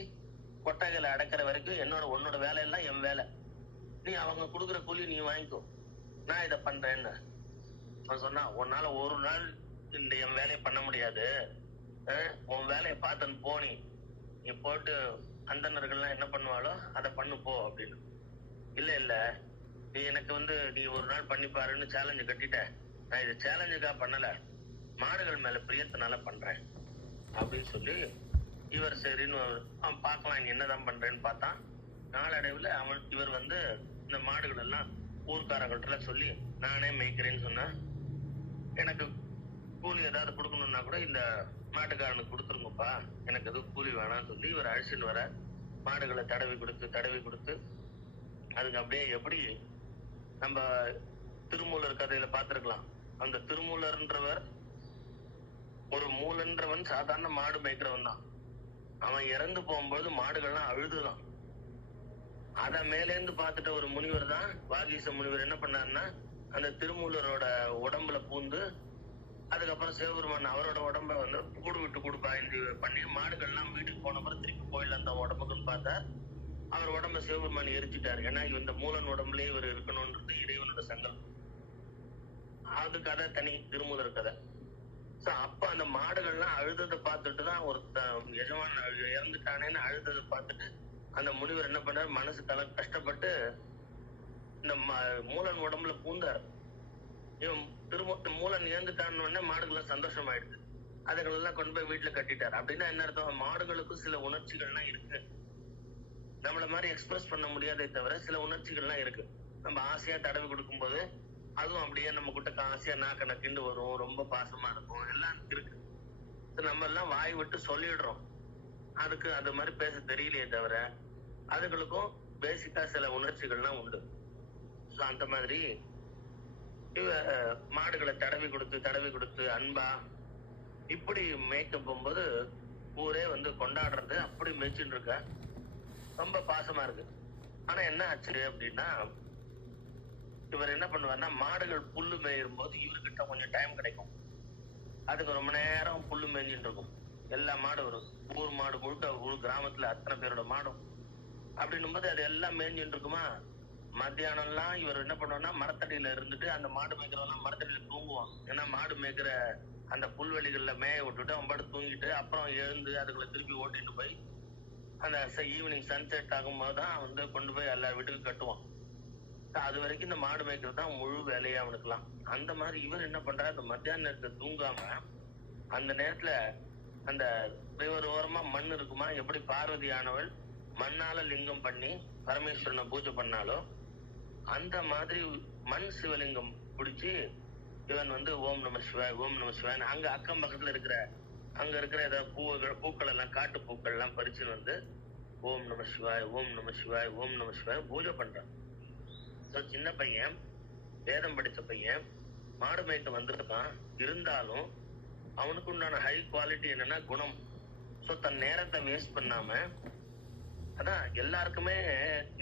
கொட்டகையில அடைக்கிற வரைக்கும் உன்னோட வேலையெல்லாம் என் வேலை. நீ அவங்க கொடுக்குற கூலி நீ வாங்கிக்கோ, நான் இதை பண்றேன்னு அவன் சொன்னா. உன்னால ஒரு நாள் இந்த என் வேலையை பண்ண முடியாது, உன் வேலையை பார்த்தன்னு போனி, நீ போட்டு அந்தனர்கள்லாம் என்ன பண்ணுவாளோ அதை பண்ணு போ அப்படின்னு. இல்ல நீ எனக்கு வந்து நீ ஒரு நாள் பண்ணிப்பாருன்னு சேலஞ்சு கட்டிட்ட. நான் இது சேலஞ்சுக்கா பண்ணல, மாடுகள் மேல பிரியத்தினால பண்றேன் அப்படின்னு சொல்லி இவர் சரின்னு அவன் பார்க்கலாம் நீ என்னதான் பண்றேன்னு பார்த்தான். நாளடைவுல இவர் வந்து இந்த மாடுகள் எல்லாம் ஊர்க்காரங்கள்ட்ட சொல்லி நானே மேய்க்கிறேன்னு சொன்னா, எனக்கு கூலி ஏதாவது கொடுக்கணும்னா கூட இந்த மாட்டுக்காரனுக்கு கொடுத்துருங்கப்பா, எனக்கு எதுவும் கூலி வேணாம்னு சொல்லி இவர் அழிச்சுன்னு வர மாடுகளை தடவி கொடுத்து அதுக்கு அப்படியே எப்படி நம்ம திருமூலர் கதையில பார்த்திருக்கலாம். அந்த திருமூலர்ன்றவர் ஒரு மூலன்றவன் சாதாரண மாடு மேய்க்கிறவன் தான். அவன் இறந்து போகும்போது மாடுகள்லாம் அழுதுதான். அத மேலேந்து பார்த்துட்ட ஒரு முனிவர் தான் வாகீச முனிவர் என்ன பண்ணாருன்னா, அந்த திருமூலரோட உடம்புல பூந்து அதுக்கப்புறம் சிவபெருமான் அவரோட உடம்ப வந்து கூடு விட்டு கொடுப்பா பண்ணி மாடுகள்லாம் வீட்டுக்கு போன அப்புறம் திருப்பி கோயில் அந்த உடம்புக்குன்னு பார்த்தா அவர் உடம்ப சிவபெருமான் எரிச்சிட்டாரு. ஏன்னா இந்த மூலன் உடம்புலயே இவர் இருக்கணும்ன்றது இறைவனோட சங்கல்பம். அது கதை தனி, திருமூலர் கதை. சோ அப்ப அந்த மாடுகள்லாம் அழுததை பார்த்துட்டுதான் ஒரு எஜமான இறந்துட்டானேன்னு அழுததை பார்த்துட்டு அந்த முனிவர் என்ன பண்ணாரு, மனசு கஷ்டப்பட்டு இந்த மூலன் உடம்புல பூந்தார். இவன் மூலன் இறந்துட்டான்னு உடனே மாடுகள்லாம் சந்தோஷம் ஆயிடுது. அதுகளெல்லாம் கொண்டு போய் வீட்டுல கட்டிட்டாரு. அப்படின்னா என்ன அர்த்தம், மாடுகளுக்கும் சில உணர்ச்சிகள்லாம் இருக்கு. நம்மள மாதிரி எக்ஸ்பிரஸ் பண்ண முடியாதே தவிர சில உணர்ச்சிகள்லாம் இருக்கு. நம்ம ஆசையா தடவி கொடுக்கும் போது அதுவும் அப்படியே நம்ம கிட்ட ஆசையா நாக்க நக்கிண்டு வரும், ரொம்ப பாசமா இருக்கும், எல்லாம் இருக்கு. நம்ம எல்லாம் வாய் விட்டு சொல்லிடுறோம், அதுக்கு அது மாதிரி பேச தெரியலையே தவிர அதுகளுக்கும் பேசிக்கா சில உணர்ச்சிகள்லாம் உண்டு. சோ அந்த மாதிரி இவ மாடுகளை தடவி கொடுத்து அன்பா இப்படி மேய்க்க போகும்போது ஊரே வந்து கொண்டாடுறது, அப்படி மேய்ச்சின்னு இருக்க, ரொம்ப பாசமா இருக்கு. ஆனா என்ன ஆச்சு அப்படின்னா, இவர் என்ன பண்ணுவாருன்னா மாடுகள் புல்லு மேயும் போது இவர்கிட்ட கொஞ்சம் டைம் கிடைக்கும். அதுக்கு ரொம்ப நேரம் புல்லு மேய்ஞ்சிட்டு இருக்கும். எல்லா மாடும் வரும், ஊர் மாடு முழுக்க, ஊர் கிராமத்துல அத்தனை பேரோட மாடும். அப்படின்னும் போது அது எல்லாம் மேய்ஞ்சிட்டு இருக்குமா. மத்தியானம் எல்லாம் இவர் என்ன பண்ணுவாருன்னா மரத்தடியில இருந்துட்டு அந்த மாடு மேய்க்கிறவெல்லாம் மரத்தடியில தூங்குவான். ஏன்னா மாடு மேய்க்கிற அந்த புல்வெளிகள்ல மேய விட்டுட்டு அவன் பாட்டு தூங்கிட்டு அப்புறம் எழுந்து அதுக்குள்ள திருப்பி ஓட்டிட்டு போய் அந்த ஈவினிங் சன்செட் ஆகும்போதுதான் வந்து கொண்டு போய் எல்லா வீட்டுக்கும் கட்டுவான். அது வரைக்கும் இந்த மாடு மேய்க்கிறது தான் முழு வேலையா அவனுக்குலாம். அந்த மாதிரி இவர் என்ன பண்றாரு, அந்த மத்தியான நேரத்துல தூங்காம அந்த நேரத்துல அந்த ரிவர் ஓரமா மண் இருக்குமா, எப்படி பார்வதி ஆனவள் மண்ணால லிங்கம் பண்ணி பரமேஸ்வரனை பூஜை பண்ணாலோ அந்த மாதிரி மண் சிவலிங்கம் பிடிச்சி இவன் வந்து ஓம் நம சிவாய் ஓம் நம சிவாய் அங்க அக்கம் பக்கத்துல அங்க இருக்கிற ஏதாவது பூக்கள் எல்லாம் காட்டு பூக்கள் எல்லாம் பறிச்சுன்னு வந்து ஓம் நம சிவாய் ஓம் நம சிவாய் ஓம் நம சிவாய் பூஜை பண்றான். சின்ன பையன், வேதம் படிச்ச பையன், மாடு மேய்க்க வந்திருக்கான். இருந்தாலும் அவனுக்கு உண்டான ஹை குவாலிட்டி என்னன்னா குணம். சோ தன் நேரத்தை வேஸ்ட் பண்ணாம, அதான் எல்லாருக்குமே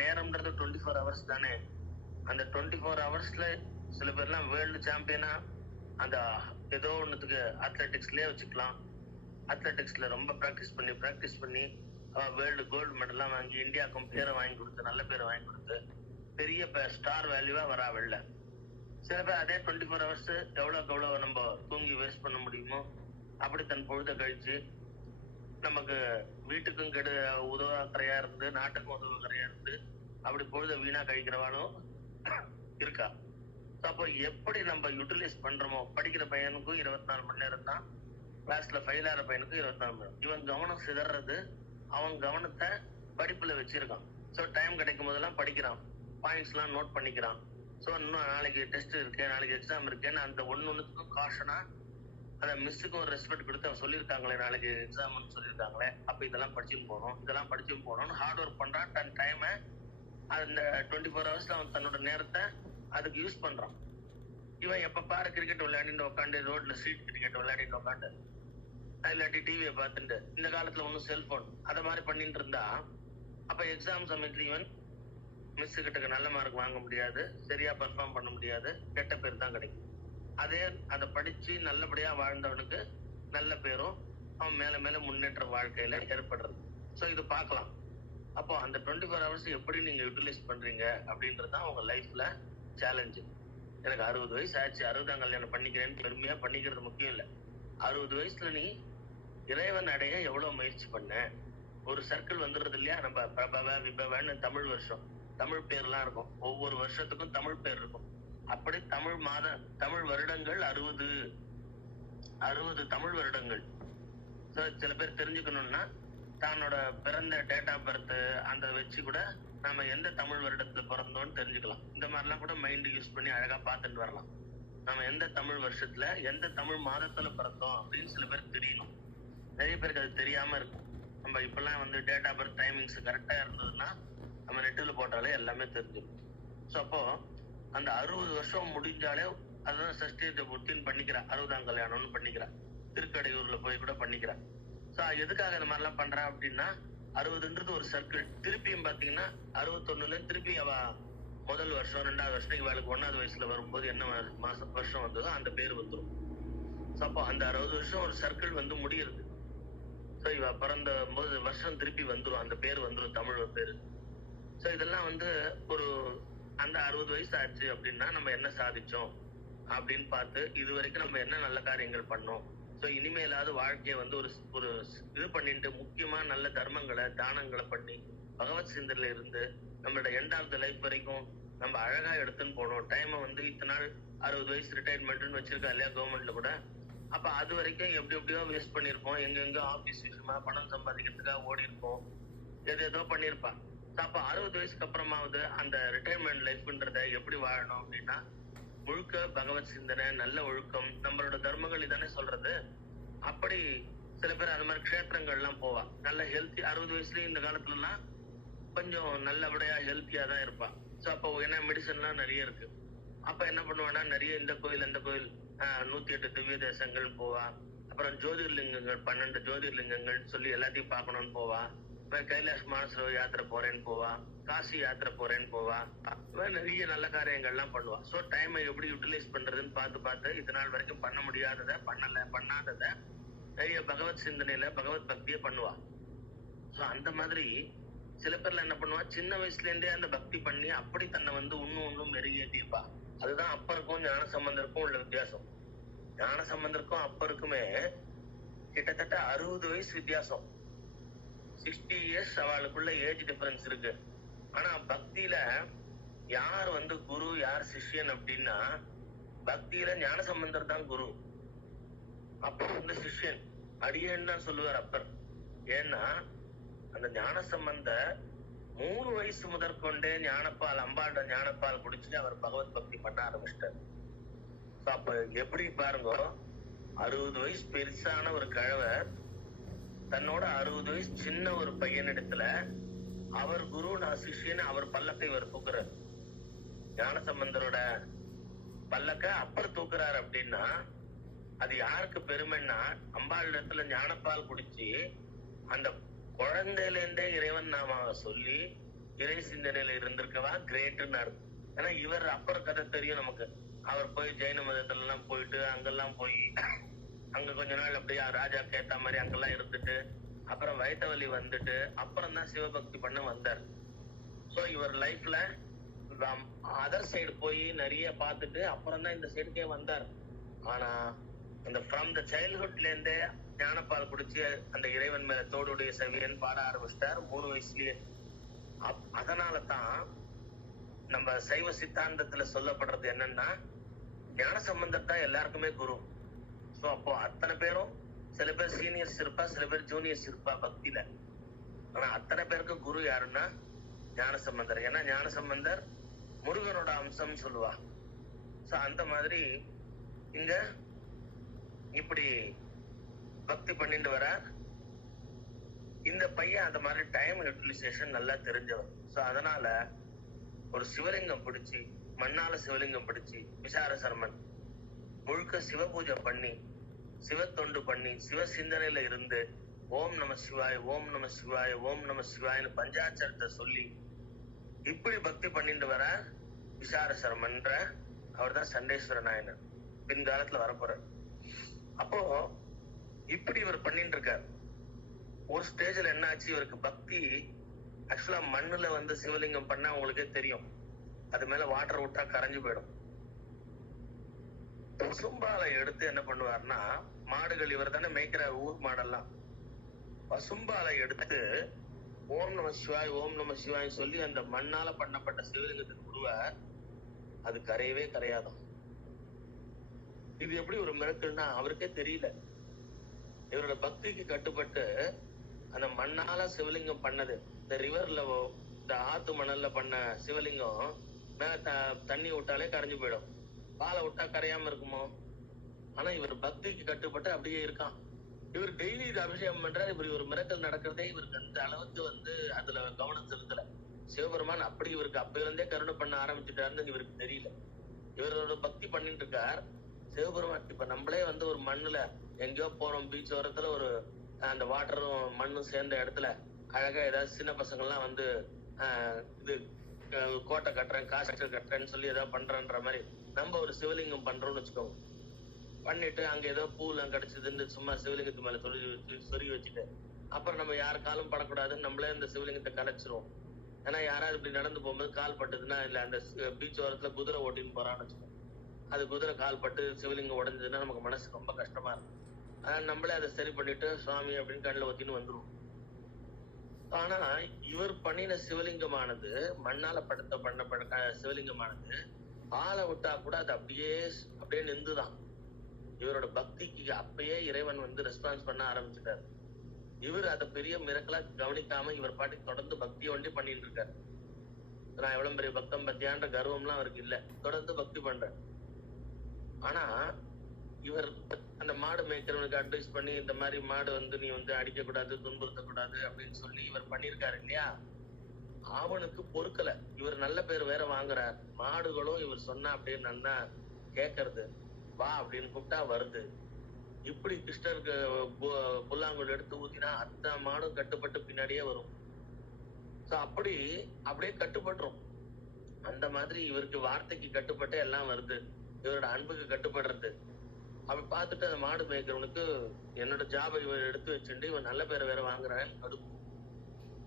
நேரம்ன்றது 24 ஹவர்ஸ் தானே. அந்த 24 ஹவர்ஸ்ல சில பேர்லாம் வேர்ல்டு சாம்பியனா அந்த ஏதோ ஒண்ணுத்துக்கு அத்லெட்டிக்ஸ்லயே வச்சுக்கலாம். அத்லெட்டிக்ஸ்ல ரொம்ப பிராக்டிஸ் பண்ணி வேர்ல்டு கோல்டு மெடல்லாம் வாங்கி இந்தியாவுக்கும் பேரை வாங்கி கொடுத்து, நல்ல பேரை வாங்கி கொடுத்து பெரிய ஸ்டார் வேல்யூவா வரா வெளில. சில பேர் அதே 24 ஹவர்ஸ் எவ்வளவு நம்ம தூங்கி வேஸ்ட் பண்ண முடியுமோ அப்படி தன் பொழுத கழிச்சு நமக்கு வீட்டுக்கும் உதவாக்கரையா இருந்து நாட்டுக்கும் உதவாக்கரையா இருந்து அப்படி பொழுத வீணா கழிக்கிறவாலும் இருக்கா. அப்போ எப்படி நம்ம யூட்டிலைஸ் பண்றோமோ, படிக்கிற பையனுக்கும் 24 மணி நேரம் தான், கிளாஸ்ல ஃபெயில் ஆகிற பையனுக்கும் 24 மணி நேரம். இவன் கவனம் சிதறது, அவன் கவனத்தை படிப்புல வச்சிருக்கான். ஸோ டைம் கிடைக்கும் போதெல்லாம் படிக்கிறான், பாயிண்ட்ஸ் எல்லாம் நோட் பண்ணிக்கிறான். ஸோ இன்னும் நாளைக்கு டெஸ்ட் இருக்கு, நாளைக்கு எக்ஸாம் இருக்குன்னு அந்த ஒண்ணுத்துக்கும் காஷனா அந்த மிஸ்ஸுக்கும் ஒரு ரெஸ்பெக்ட் கொடுத்து அவன் சொல்லியிருக்காங்களே நாளைக்கு எக்ஸாம்னு சொல்லியிருக்காங்களே, அப்ப இதெல்லாம் படிச்சுன்னு போகணும்னு ஹார்ட் ஒர்க் பண்றான். தன் டைமை அந்த 24 ஹவர்ஸ்ல அவன் தன்னோட நேரத்தை அதுக்கு யூஸ் பண்றான். இவன் எப்ப பாரு கிரிக்கெட் விளையாடிட்டு உட்காந்து, ரோட்ல ஸ்ட்ரீட் கிரிக்கெட் விளையாடிட்டு உட்காந்து, இல்லாட்டி டிவியை பார்த்துட்டு, இந்த காலத்துல ஒன்னும் செல்போன் அத மாதிரி பண்ணிட்டு இருந்தா அப்ப எக்ஸாம் சமயத்துல இவன் மிஸ் கிட்ட நல்ல மார்க் வாங்க முடியாது, சரியா பெர்ஃபார்ம் பண்ண முடியாது, கெட்ட பேர் தான் கிடைக்கும். அதே அதை படிச்சு நல்லபடியா வாழ்ந்தவனுக்கு நல்ல பேரும் அவன் மேல மேல முன்னேற்ற வாழ்க்கையில ஏற்படுறது. சோ இது பார்க்கலாம். அப்போ அந்த 24 ஹவர்ஸ் எப்படி நீங்க யூட்டிலைஸ் பண்றீங்க அப்படின்றதுதான் உங்க லைஃப்ல சேலஞ்சு. எனக்கு 60 வயசு ஆச்சு, 60ஆம் கல்யாணம் பண்ணிக்கிறேன்னு பெருமையா பண்ணிக்கிறது முக்கியம் இல்ல. 60 வயசுல நீ இறைவன் அடைய எவ்வளவு முயற்சி பண்ண. ஒரு சர்க்கிள் வந்துடுறது இல்லையா, நம்ம பிரபவ விபவன்னு தமிழ் வருஷம், தமிழ் பேர்லாம் இருக்கும், ஒவ்வொரு வருஷத்துக்கும் தமிழ் பேர் இருக்கும். அப்படி தமிழ் வருடங்கள் 60 தமிழ் வருடங்கள். சில பேர் தெரிஞ்சுக்கணும்னா தன்னோட பிறந்த டேட் ஆஃப் பர்த் அந்த வச்சு கூட நம்ம எந்த தமிழ் வருடத்துல பிறந்தோம்னு தெரிஞ்சுக்கலாம். இந்த மாதிரிலாம் கூட மைண்ட் யூஸ் பண்ணி அழகா பார்த்துட்டு வரலாம். நம்ம எந்த தமிழ் வருஷத்துல எந்த தமிழ் மாதத்துல பிறந்தோம் அப்படின்னு சில பேருக்கு தெரியணும். நிறைய பேருக்கு அது தெரியாம இருக்கும். நம்ம இப்பெல்லாம் வந்து டேட் ஆஃப் பர்த் டைமிங்ஸ் கரெக்டா இருந்ததுன்னா நம்ம நெட்டில் போட்டாலே எல்லாமே தெரிஞ்சிடும். ஸோ அப்போ அந்த 60 வருஷம் முடிஞ்சாலே அதுதான் சஷ்டியத்தை புத்தின்னு பண்ணிக்கிறா, 60ஆம் கல்யாணம்னு பண்ணிக்கிறா, திருக்கடையூர்ல போய் கூட பண்ணிக்கிறா. ஸோ எதுக்காக இந்த மாதிரிலாம் பண்றா அப்படின்னா 60ன்றது ஒரு சர்க்கிள். திருப்பியும் பாத்தீங்கன்னா 61ல திருப்பி அவ முதல் வருஷம் 2வது வருஷம் இவளுக்கு 1வது வயசுல வரும்போது என்ன வருஷம் வந்ததோ அந்த பேர் வந்துடும். ஸோ அப்போ அந்த 60 வருஷம் ஒரு சர்க்கிள் வந்து முடியுது. ஸோ இவ பிறந்த போது வருஷம் திருப்பி வந்துடும், அந்த பேர் வந்துடும், தமிழ் பேரு. ஸோ இதெல்லாம் வந்து ஒரு அந்த 60 வயசு ஆச்சு அப்படின்னா நம்ம என்ன சாதிச்சோம் அப்படின்னு பார்த்து இது வரைக்கும் நம்ம என்ன நல்ல காரியங்கள் பண்ணோம், ஸோ இனிமேலாவது வாழ்க்கையை வந்து ஒரு இது பண்ணிட்டு முக்கியமா நல்ல தர்மங்களை தானங்களை பண்ணி பகவத் சிந்தனையில இருந்து நம்மளோட எண்ட் ஆஃப் த லைஃப் வரைக்கும் நம்ம அழகா எடுத்துன்னு போனோம். டைமை வந்து இத்தனை நாள் 60 வயசு ரிட்டையர்மெண்ட்னு வச்சிருக்கா இல்லையா கவர்மெண்ட்ல கூட. அப்ப அது வரைக்கும் எப்படி எப்படியோ வேஸ்ட் பண்ணிருப்போம், எங்கெங்கோ ஆபீஸ் விஷயமா பணம் சம்பாதிக்கிறதுக்காக ஓடி இருப்போம், ஏதோ பண்ணிருப்பான். அப்ப 60 வயசுக்கு அப்புறமாவது அந்த ரிட்டையர்மெண்ட் லைஃப்ன்றத எப்படி வாழணும் அப்படின்னா முழுக்க பகவத் சிந்தனை, நல்ல ஒழுக்கம், நம்மளோட தர்மங்கள் இதானே சொல்றது. அப்படி சில பேர் அந்த மாதிரி க்ஷேத்திரங்கள் எல்லாம் போவா, நல்ல ஹெல்த்தி. 60 வயசுலயும் இந்த காலத்துல எல்லாம் கொஞ்சம் நல்லபடியா ஹெல்த்தியா தான் இருப்பா. சோ அப்போ என்ன மெடிசன் எல்லாம் நிறைய இருக்கு. அப்ப என்ன பண்ணுவான்னா நிறைய இந்த கோயில் அந்த கோயில் 108 திவ்ய தேசங்கள் போவா. அப்புறம் ஜோதிர்லிங்கங்கள் 12 ஜோதிர்லிங்கங்கள் சொல்லி எல்லாத்தையும் பார்க்கணும்னு போவா. கைலாஷ் மானசரோவர் யாத்திரை போறேன்னு போவா, காசி யாத்திரை போறேன்னு போவா. நிறைய நல்ல காரியங்கள்லாம் பண்ணுவா. ஸோ டைமை எப்படி யூட்டிலைஸ் பண்றதுன்னு பார்த்து இது நாள் வரைக்கும் பண்ண முடியாததை பண்ணாததை நிறைய பகவத் சிந்தனையில பகவத் பக்தியை பண்ணுவா. ஸோ அந்த மாதிரி சில பேர்ல என்ன பண்ணுவா, சின்ன வயசுல இருந்தே அந்த பக்தி பண்ணி அப்படி தன்னை வந்து இன்னும் மெருகேற்றிருப்பா. அதுதான் அப்பருக்கும் ஞான சம்பந்தருக்கும் உள்ள வித்தியாசம். ஞான சம்பந்தருக்கும் அப்பருக்குமே கிட்டத்தட்ட 60 வயசு வித்தியாசம். 60 இயர்ஸ் அவளுக்குள்ள ஏஜ் டிஃபரன்ஸ் இருக்கு. ஆனா பக்தியில யார் வந்து குரு யார் சிஷ்யன் அப்படின்னா பக்தியில ஞான சம்பந்தர் தான் குரு, அப்பர் வந்து சிஷ்யன், அடியேன்னு தான் சொல்லுவார் அப்பர். ஏன்னா அந்த ஞான சம்பந்தர் 3 வயசு முதற்கொண்டே ஞானப்பால் அம்பாண்ட ஞானப்பால் குடிச்சு அவர் பகவத் பக்தி பண்ண ஆரம்பிச்சிட்டார். அப்ப எப்படி பாருங்க, 60 வயசு பெருசான ஒரு கழவர் தன்னோட 60 வயசு சின்ன ஒரு பையனிடத்துல அவர் குரு நான் சிஷ்யன்னு அவர் பல்லக்கை இவர் தூக்குறாரு. ஞானசம்பந்தரோட பல்லக்க அப்பர் தூக்குறாரு அப்படின்னா அது யாருக்கு பெருமைன்னா அம்பாள் இடத்துல ஞானப்பால் குடிச்சு அந்த குழந்தையில இருந்தே இறைவன் நாம சொல்லி இறை சிந்தனையில இருந்திருக்கவா கிரேட்டுன்னு. ஏன்னா இவர் அப்பர் கதை தெரியும் நமக்கு. அவர் போய் ஜெயின மதத்துல எல்லாம் போயிட்டு அங்கெல்லாம் போய் அங்க கொஞ்ச நாள் அப்படியே ராஜாக்கு ஏத்த மாதிரி அங்கெல்லாம் இருந்துட்டு அப்புறம் வயிற்று வலி வந்துட்டு அப்புறம் தான் சிவபக்தி பண்ண வந்தார். சோ இவர் லைஃப்ல அதர் சைடு போய் நிறைய பார்த்துட்டு அப்புறம் தான் இந்த சைடுக்கே வந்தார். ஆனா அந்த ஃப்ரம் த சைல்ட்ஹுட்ல இருந்தே ஞானப்பால் குடிச்சு அந்த இறைவன் மேல தோடுடைய செவியன் பாட ஆரம்பிச்சிட்டார் 3 வயசுலயே. அதனாலதான் நம்ம சைவ சித்தாந்தத்துல சொல்லப்படுறது என்னன்னா ஞான சம்பந்தர் தான் எல்லாருக்குமே குரு. சோ அப்போ அத்தனை பேரும் சில பேர் சீனியர்ஸ் இருப்பா, சில பேர் ஜூனியர்ஸ் இருப்பா பக்தியில. ஆனா அத்தனை பேருக்கு குரு யாருன்னா ஞான சம்பந்தர். ஏன்னா ஞான சம்பந்தர் முருகனோட அம்சம் சொல்லுவா. சோ அந்த மாதிரி இங்க இப்படி பக்தி பண்ணிட்டு வர இந்த பையன் அந்த மாதிரி டைம் யூட்டிலைசேஷன் நல்லா தெரிஞ்சவர். சோ அதனால ஒரு சிவலிங்கம் பிடிச்சி மண்ணால சிவலிங்கம் பிடிச்சி விசார சர்மன் முழுக்க சிவ பூஜை பண்ணி சிவத்தொண்டு பண்ணி சிவ சிந்தனையில இருந்து ஓம் நம சிவாய் ஓம் நம சிவாய் ஓம் நம சிவாய்னு பஞ்சாட்சரத்தை சொல்லி இப்படி பக்தி பண்ணிட்டு வர விசார சர்மன்ற அவர் தான் சண்டேஸ்வர நாயனர், பின்காலத்துல வரப்போற. அப்போ இப்படி இவர் பண்ணிட்டு இருக்கார். ஒரு ஸ்டேஜ்ல என்ன ஆச்சு, இவருக்கு பக்தி ஆக்சுவலா மண்ணுல வந்து சிவலிங்கம் பண்ணா உங்களுக்கே தெரியும், அது மேல வாட்டர் விட்டா கரைஞ்சு போயிடும். பசும்பாலை எடுத்து என்ன பண்ணுவார்னா, மாடுகள் இவர் தானே மேய்க்கிறார் ஊர் மாடெல்லாம், பசும்பாலை எடுத்து ஓம் நம சிவாய் ஓம் நம சிவாய் சொல்லி அந்த மண்ணால பண்ணப்பட்ட சிவலிங்கத்துக்கு விடுவார். அது கரையவே கரையாதான். இது எப்படி ஒரு மிரக்கல்னா அவருக்கே தெரியல. இவரோட பக்திக்கு கட்டுப்பட்டு அந்த மண்ணால சிவலிங்கம் பண்ணது. இந்த ரிவர்ல இந்த ஆத்து மணல்ல பண்ண சிவலிங்கம் மேல தண்ணி விட்டாலே கரைஞ்சு போயிடும். பாலை விட்டா கரையாம இருக்குமோ? ஆனா இவர் பக்திக்கு கட்டுப்பட்டு அப்படியே இருக்கான். இவர் டெய்லி இது அபிஷேகம் பண்றாரு. இப்படி ஒரு மிரக்கல் நடக்கிறதே இவருக்கு அந்த அளவுக்கு அதுல கவனம் செலுத்தல. சிவபெருமான் அப்படி இவருக்கு அப்ப இருந்தே கருணை பண்ண ஆரம்பிச்சுட்டாருன்னு இவருக்கு தெரியல. இவரோட பக்தி பண்ணிட்டு இருக்கார். சிவபெருமான் இப்ப நம்மளே ஒரு மண்ணுல எங்கேயோ போறோம், பீச் ஓரத்துல ஒரு அந்த வாட்டரும் மண்ணும் சேர்ந்த இடத்துல அழகா ஏதாவது சின்ன பசங்க எல்லாம் இது கோட்டை கட்டுறேன், காசு கட்டுறேன்னு சொல்லி ஏதாவது பண்றன்ற மாதிரி நம்ம ஒரு சிவலிங்கம் பண்றோம்னு வச்சுக்கோங்க. பண்ணிட்டு அங்க ஏதோ பூலாம் கிடைச்சதுன்னு சும்மா சிவலிங்கத்து மேல சொருகி வச்சுட்டு அப்புறம் நம்ம யாரு காலும் படக்கூடாதுன்னு நம்மளே அந்த சிவலிங்கத்தை கலைச்சிருவோம். ஏன்னா யாராவது இப்படி நடந்து போகும்போது கால் பட்டதுன்னா இல்ல அந்த பீச் ஓரத்துல குதிரை ஓட்டின்னு போறான்னு வச்சுக்கோங்க. அது குதிரை கால் பட்டு சிவலிங்கம் உடஞ்சதுன்னா நமக்கு மனசு ரொம்ப கஷ்டமா இருக்கும். அதனால நம்மளே அதை சரி பண்ணிட்டு சுவாமி அப்படின்னு கண்ணில் ஒத்தின்னு வந்துருவோம். ஆனா இவர் பண்ணின சிவலிங்கமானது மண்ணால பண்ண சிவலிங்கமானது பாலை விட்டா கூட அது அப்படியே நின்றுதான். இவரோட பக்திக்கு அப்பயே இறைவன் ரெஸ்பான்ஸ் பண்ண ஆரம்பிச்சுட்டாரு. இவர் அதை பெரிய மிரக்கலா கவனிக்காம இவர் பாட்டுக்கு தொடர்ந்து பக்தியை ஒண்டி பண்ணிட்டு இருக்காரு. நான் எவ்வளவு பெரிய பக்தம் பத்தியான்ற கர்வம்லாம் அவருக்கு இல்ல, தொடர்ந்து பக்தி பண்ற. ஆனா இவர் அந்த மாடு மேய்க்கிறவனுக்கு அட்வைஸ் பண்ணி இந்த மாதிரி மாடு நீ அடிக்க கூடாது, துன்புறுத்தக்கூடாது அப்படின்னு சொல்லி இவர் பண்ணிருக்காரு இல்லையா, அவனுக்கு பொறுக்கல. இவர் நல்ல பேர் வேற வாங்குறார். மாடுகளும் இவர் சொன்னா அப்படியே நல்லா கேட்கறது, வா அப்படின்னு கூப்பிட்டா வருது. இப்படி கிருஷ்ணருக்கு புல்லாங்குழல் எடுத்து ஊத்தினா அத்தனை மாடும் கட்டுப்பட்டு பின்னாடியே வரும். அப்படியே கட்டுப்பட்டுரும். அந்த மாதிரி இவருக்கு வார்த்தைக்கு கட்டுப்பட்டு எல்லாம் வருது, இவரோட அன்புக்கு கட்டுப்படுறது. அப்படி பார்த்துட்டு அந்த மாடு மேய்க்கிறவனுக்கு என்னோட ஜாபை இவர் எடுத்து வச்சுட்டு இவன் நல்ல பேரை வேற வாங்குறான் கடுப்பு.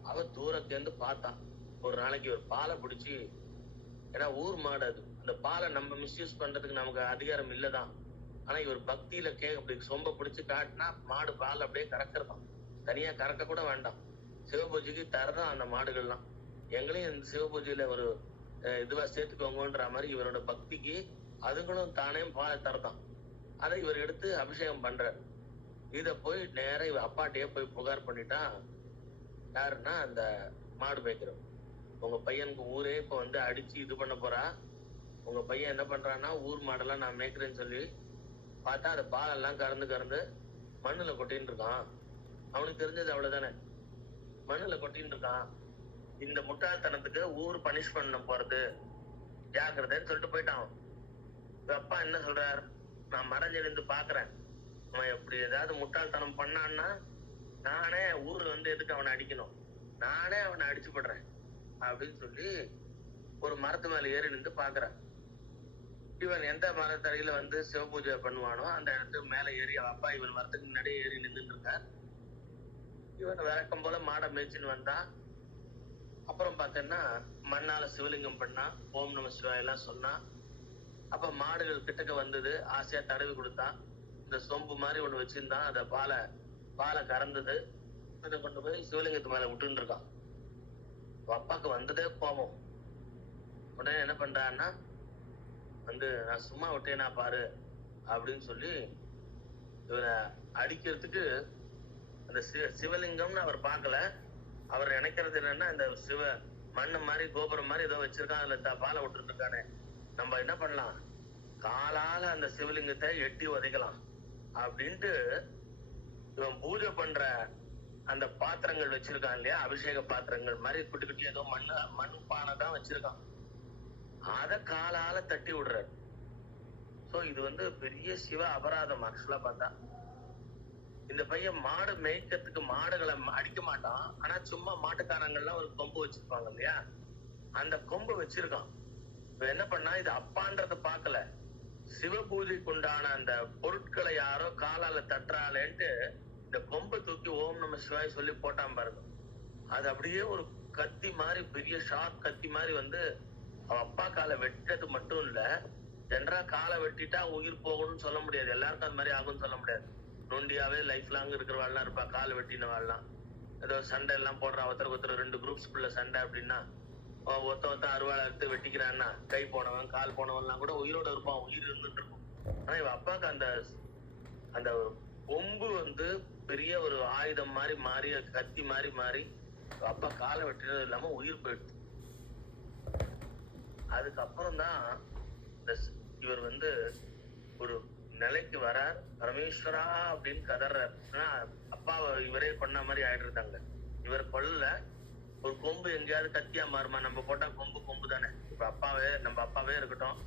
அவன் தூரத்திலிருந்து பார்த்தான். ஒரு நாளைக்கு இவர் பாலை பிடிச்சி, ஏன்னா ஊர் மாடு அது, அந்த பாலை நம்ம மிஸ்யூஸ் பண்றதுக்கு நமக்கு அதிகாரம் இல்லதான். ஆனா இவர் பக்தியில அப்படி சொம்ப பிடிச்சு காட்டினா மாடு பால் அப்படியே கறக்கிறதாம். தனியா கறக்க கூட வேண்டாம், சிவபூஜைக்கு தரதான் அந்த மாடுகள்லாம். எங்களையும் இந்த சிவபூஜையில ஒரு இதுவா சேர்த்துக்கோங்கன்ற மாதிரி இவரோட பக்திக்கு அதுங்களும் தானே பாலை தரதான். அதை இவர் எடுத்து அபிஷேகம் பண்றாரு. இத போய் நேரம் இவர் அப்பாட்டையே போய் புகார் பண்ணிட்டான். யாருன்னா அந்த மாடு மேய்க்கிறோம், உங்க பையனுக்கு ஊரே இப்ப அடிச்சு இது பண்ண போறா. உங்க பையன் என்ன பண்றான்னா ஊர் மாடெல்லாம் நான் மேய்க்கிறேன்னு சொல்லி பார்த்தா அந்த பாலெல்லாம் கறந்து மண்ணுல கொட்டின்னு இருக்கான். அவனுக்கு தெரிஞ்சது அவ்வளவுதானே, மண்ணுல கொட்டின்னு இருக்கான். இந்த முட்டாள்தனத்துக்கு ஊர் பனிஷ் பண்ண போறது ஜாக்கிரதைன்னு சொல்லிட்டு போயிட்டான். அப்பா என்ன சொல்றாரு, நான் மறைஞ்சிருந்து பாக்குறேன், அவன் எப்படி ஏதாவது முட்டாள்தனம் பண்ணான்னா நானே ஊர்ல எதுக்கு அவனை அடிக்கணும், நானே அவனை அடிச்சு போடுறேன் அப்படின்னு சொல்லி ஒரு மரத்து மேல ஏறி நின்று பாக்குறான். இவன் எந்த மரத்தடியில சிவபூஜை பண்ணுவானோ அந்த இடத்துக்கு மேல ஏறி அப்பா இவன் மரத்துக்கு முன்னாடியே ஏறி நின்றுட்டு இருக்கார். இவன் வழக்கம் போல மாடை மேய்ச்சின்னு வந்தான். அப்புறம் பார்த்தேன்னா மண்ணால சிவலிங்கம் பண்ணா, ஓம் நம சிவாய எல்லாம் சொன்னா. அப்ப மாடுகள் கிட்டக்க வந்தது, ஆசையா தடவி கொடுத்தான். இந்த சொம்பு மாதிரி ஒண்ணு வச்சிருந்தான், அத பாலை கறந்தது. அதை கொண்டு போய் சிவலிங்கத்து மேல விட்டுன்னு இருக்கான். அப்பாக்கு வந்ததே கோபம். உடனே என்ன பண்றான்னா நான் சும்மா விட்டேனா பாரு அப்படின்னு சொல்லி இவரை அடிக்கிறதுக்கு அந்த சிவலிங்கம்னு அவர் பார்க்கல. அவர் நினைக்கிறது என்னன்னா இந்த மண்ணு மாதிரி கோபுரம் மாதிரி ஏதோ வச்சிருக்கான், அதுல பாலை விட்டுட்டு இருக்கானே, நம்ம என்ன பண்ணலாம், காலால அந்த சிவலிங்கத்தை எட்டி உதைக்கலாம் அப்படின்ட்டு இவன் பூஜை பண்ற அந்த பாத்திரங்கள் வச்சிருக்கான் இல்லையா, அபிஷேக பாத்திரங்கள் மாதிரி குட்டி குட்டி ஏதோ மண் பானை தான் வச்சிருக்கான், அத காலால தட்டி விடுறாரு. சோ இது பெரிய சிவ அபராதம். ஆக்சுவலா பார்த்தா இந்த பையன் மாடு மேய்க்கிறதுக்கு மாடுகளை அடிக்க மாட்டான், ஆனா சும்மா மாட்டுக்காரங்கள்லாம் ஒரு கொம்பு வச்சிருப்பாங்க இல்லையா, அந்த கொம்பு வச்சிருக்கான். இப்ப என்ன பண்ணா, இது அப்பான்றத பாக்கல, சிவ பூஜைக்கு உண்டான அந்த பொருட்களை யாரோ காலால தட்டுறாளேன்ட்டு இந்த கொம்பை தூக்கி ஓம் நம சிவாய் சொல்லி போட்டான் பாருங்க. அது அப்படியே ஒரு கத்தி மாதிரி, பெரிய ஷார்ப் கத்தி மாதிரி அவ அப்பா காலை வெட்டது மட்டும் இல்ல, ஜென்ரா காலை வெட்டிட்டா உயிர் போகணும்னு சொல்ல முடியாது, எல்லாருக்கும் அது மாதிரி ஆகும்னு சொல்ல முடியாது. நொண்டியாவே லைஃப் லாங் இருக்கிறவாள்லாம் இருப்பா, காலை வெட்டினவாள்லாம். ஏதோ சண்டை எல்லாம் போடுறான், ஒருத்தர் 2 குரூப்ஸ்குள்ள சண்டை அப்படின்னா ஒருத்த அறுவாளை எடுத்து வெட்டிக்கிறான்னா கை போனவன் கால் போனவன்லாம் கூட உயிரோட இருப்பான், உயிர் இருந்துட்டு இருக்கும். ஆனா இவ அப்பாவுக்கு அந்த கொம்பு பெரிய ஒரு ஆயுதம் மாதிரி மாறி, கத்தி மாதிரி மாறி அப்பா காலை வெட்டினது இல்லாம உயிர் போயிடுச்சு. அதுக்கப்புறம் தான் இவர் வந்து ஒரு நிலைக்கு வரார். பரமேஸ்வரா அப்படின்னு கதறார். ஆனா அப்பாவை இவரே கொன்ன மாதிரி ஆயிடுறாங்க. இவர் கொல்ல ஒரு கொம்பு எங்கேயாவது கத்தியா மாறுமா? நம்ம போட்டா கொம்பு தானே. இப்ப நம்ம அப்பாவே இருக்கட்டும்,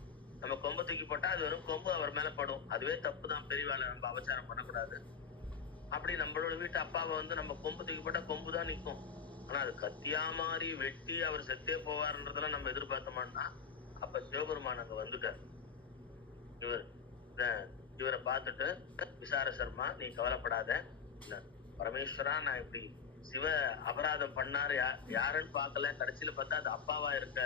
நம்ம கொம்பு தூக்கி போட்டா அது வெறும் கொம்பு அவர் மேல படும். அதுவே தப்பு தான், பெரியவாளை நம்ம அபச்சாரம் பண்ணக்கூடாது. அப்படி நம்மளோட வீட்டு அப்பாவை வந்து நம்ம கொம்பு தூக்கி போட்டா கொம்பு தான் நிற்கும். ஆனா அது கத்தியா மாறி வெட்டி அவர் செத்தே போவார்ன்றதெல்லாம் நம்ம எதிர்பார்த்தோம்னா, அப்ப சிவபெருமான் அங்க வந்துட்டார். இவரை பார்த்துட்டு, விசார சர்மா நீ கவலைப்படாத, பரமேஸ்வரா நான் இப்படி சிவ அபராதம் பண்ணாரு, யாருன்னு பார்க்கல, கடைசியில பார்த்தா அது அப்பாவா இருக்க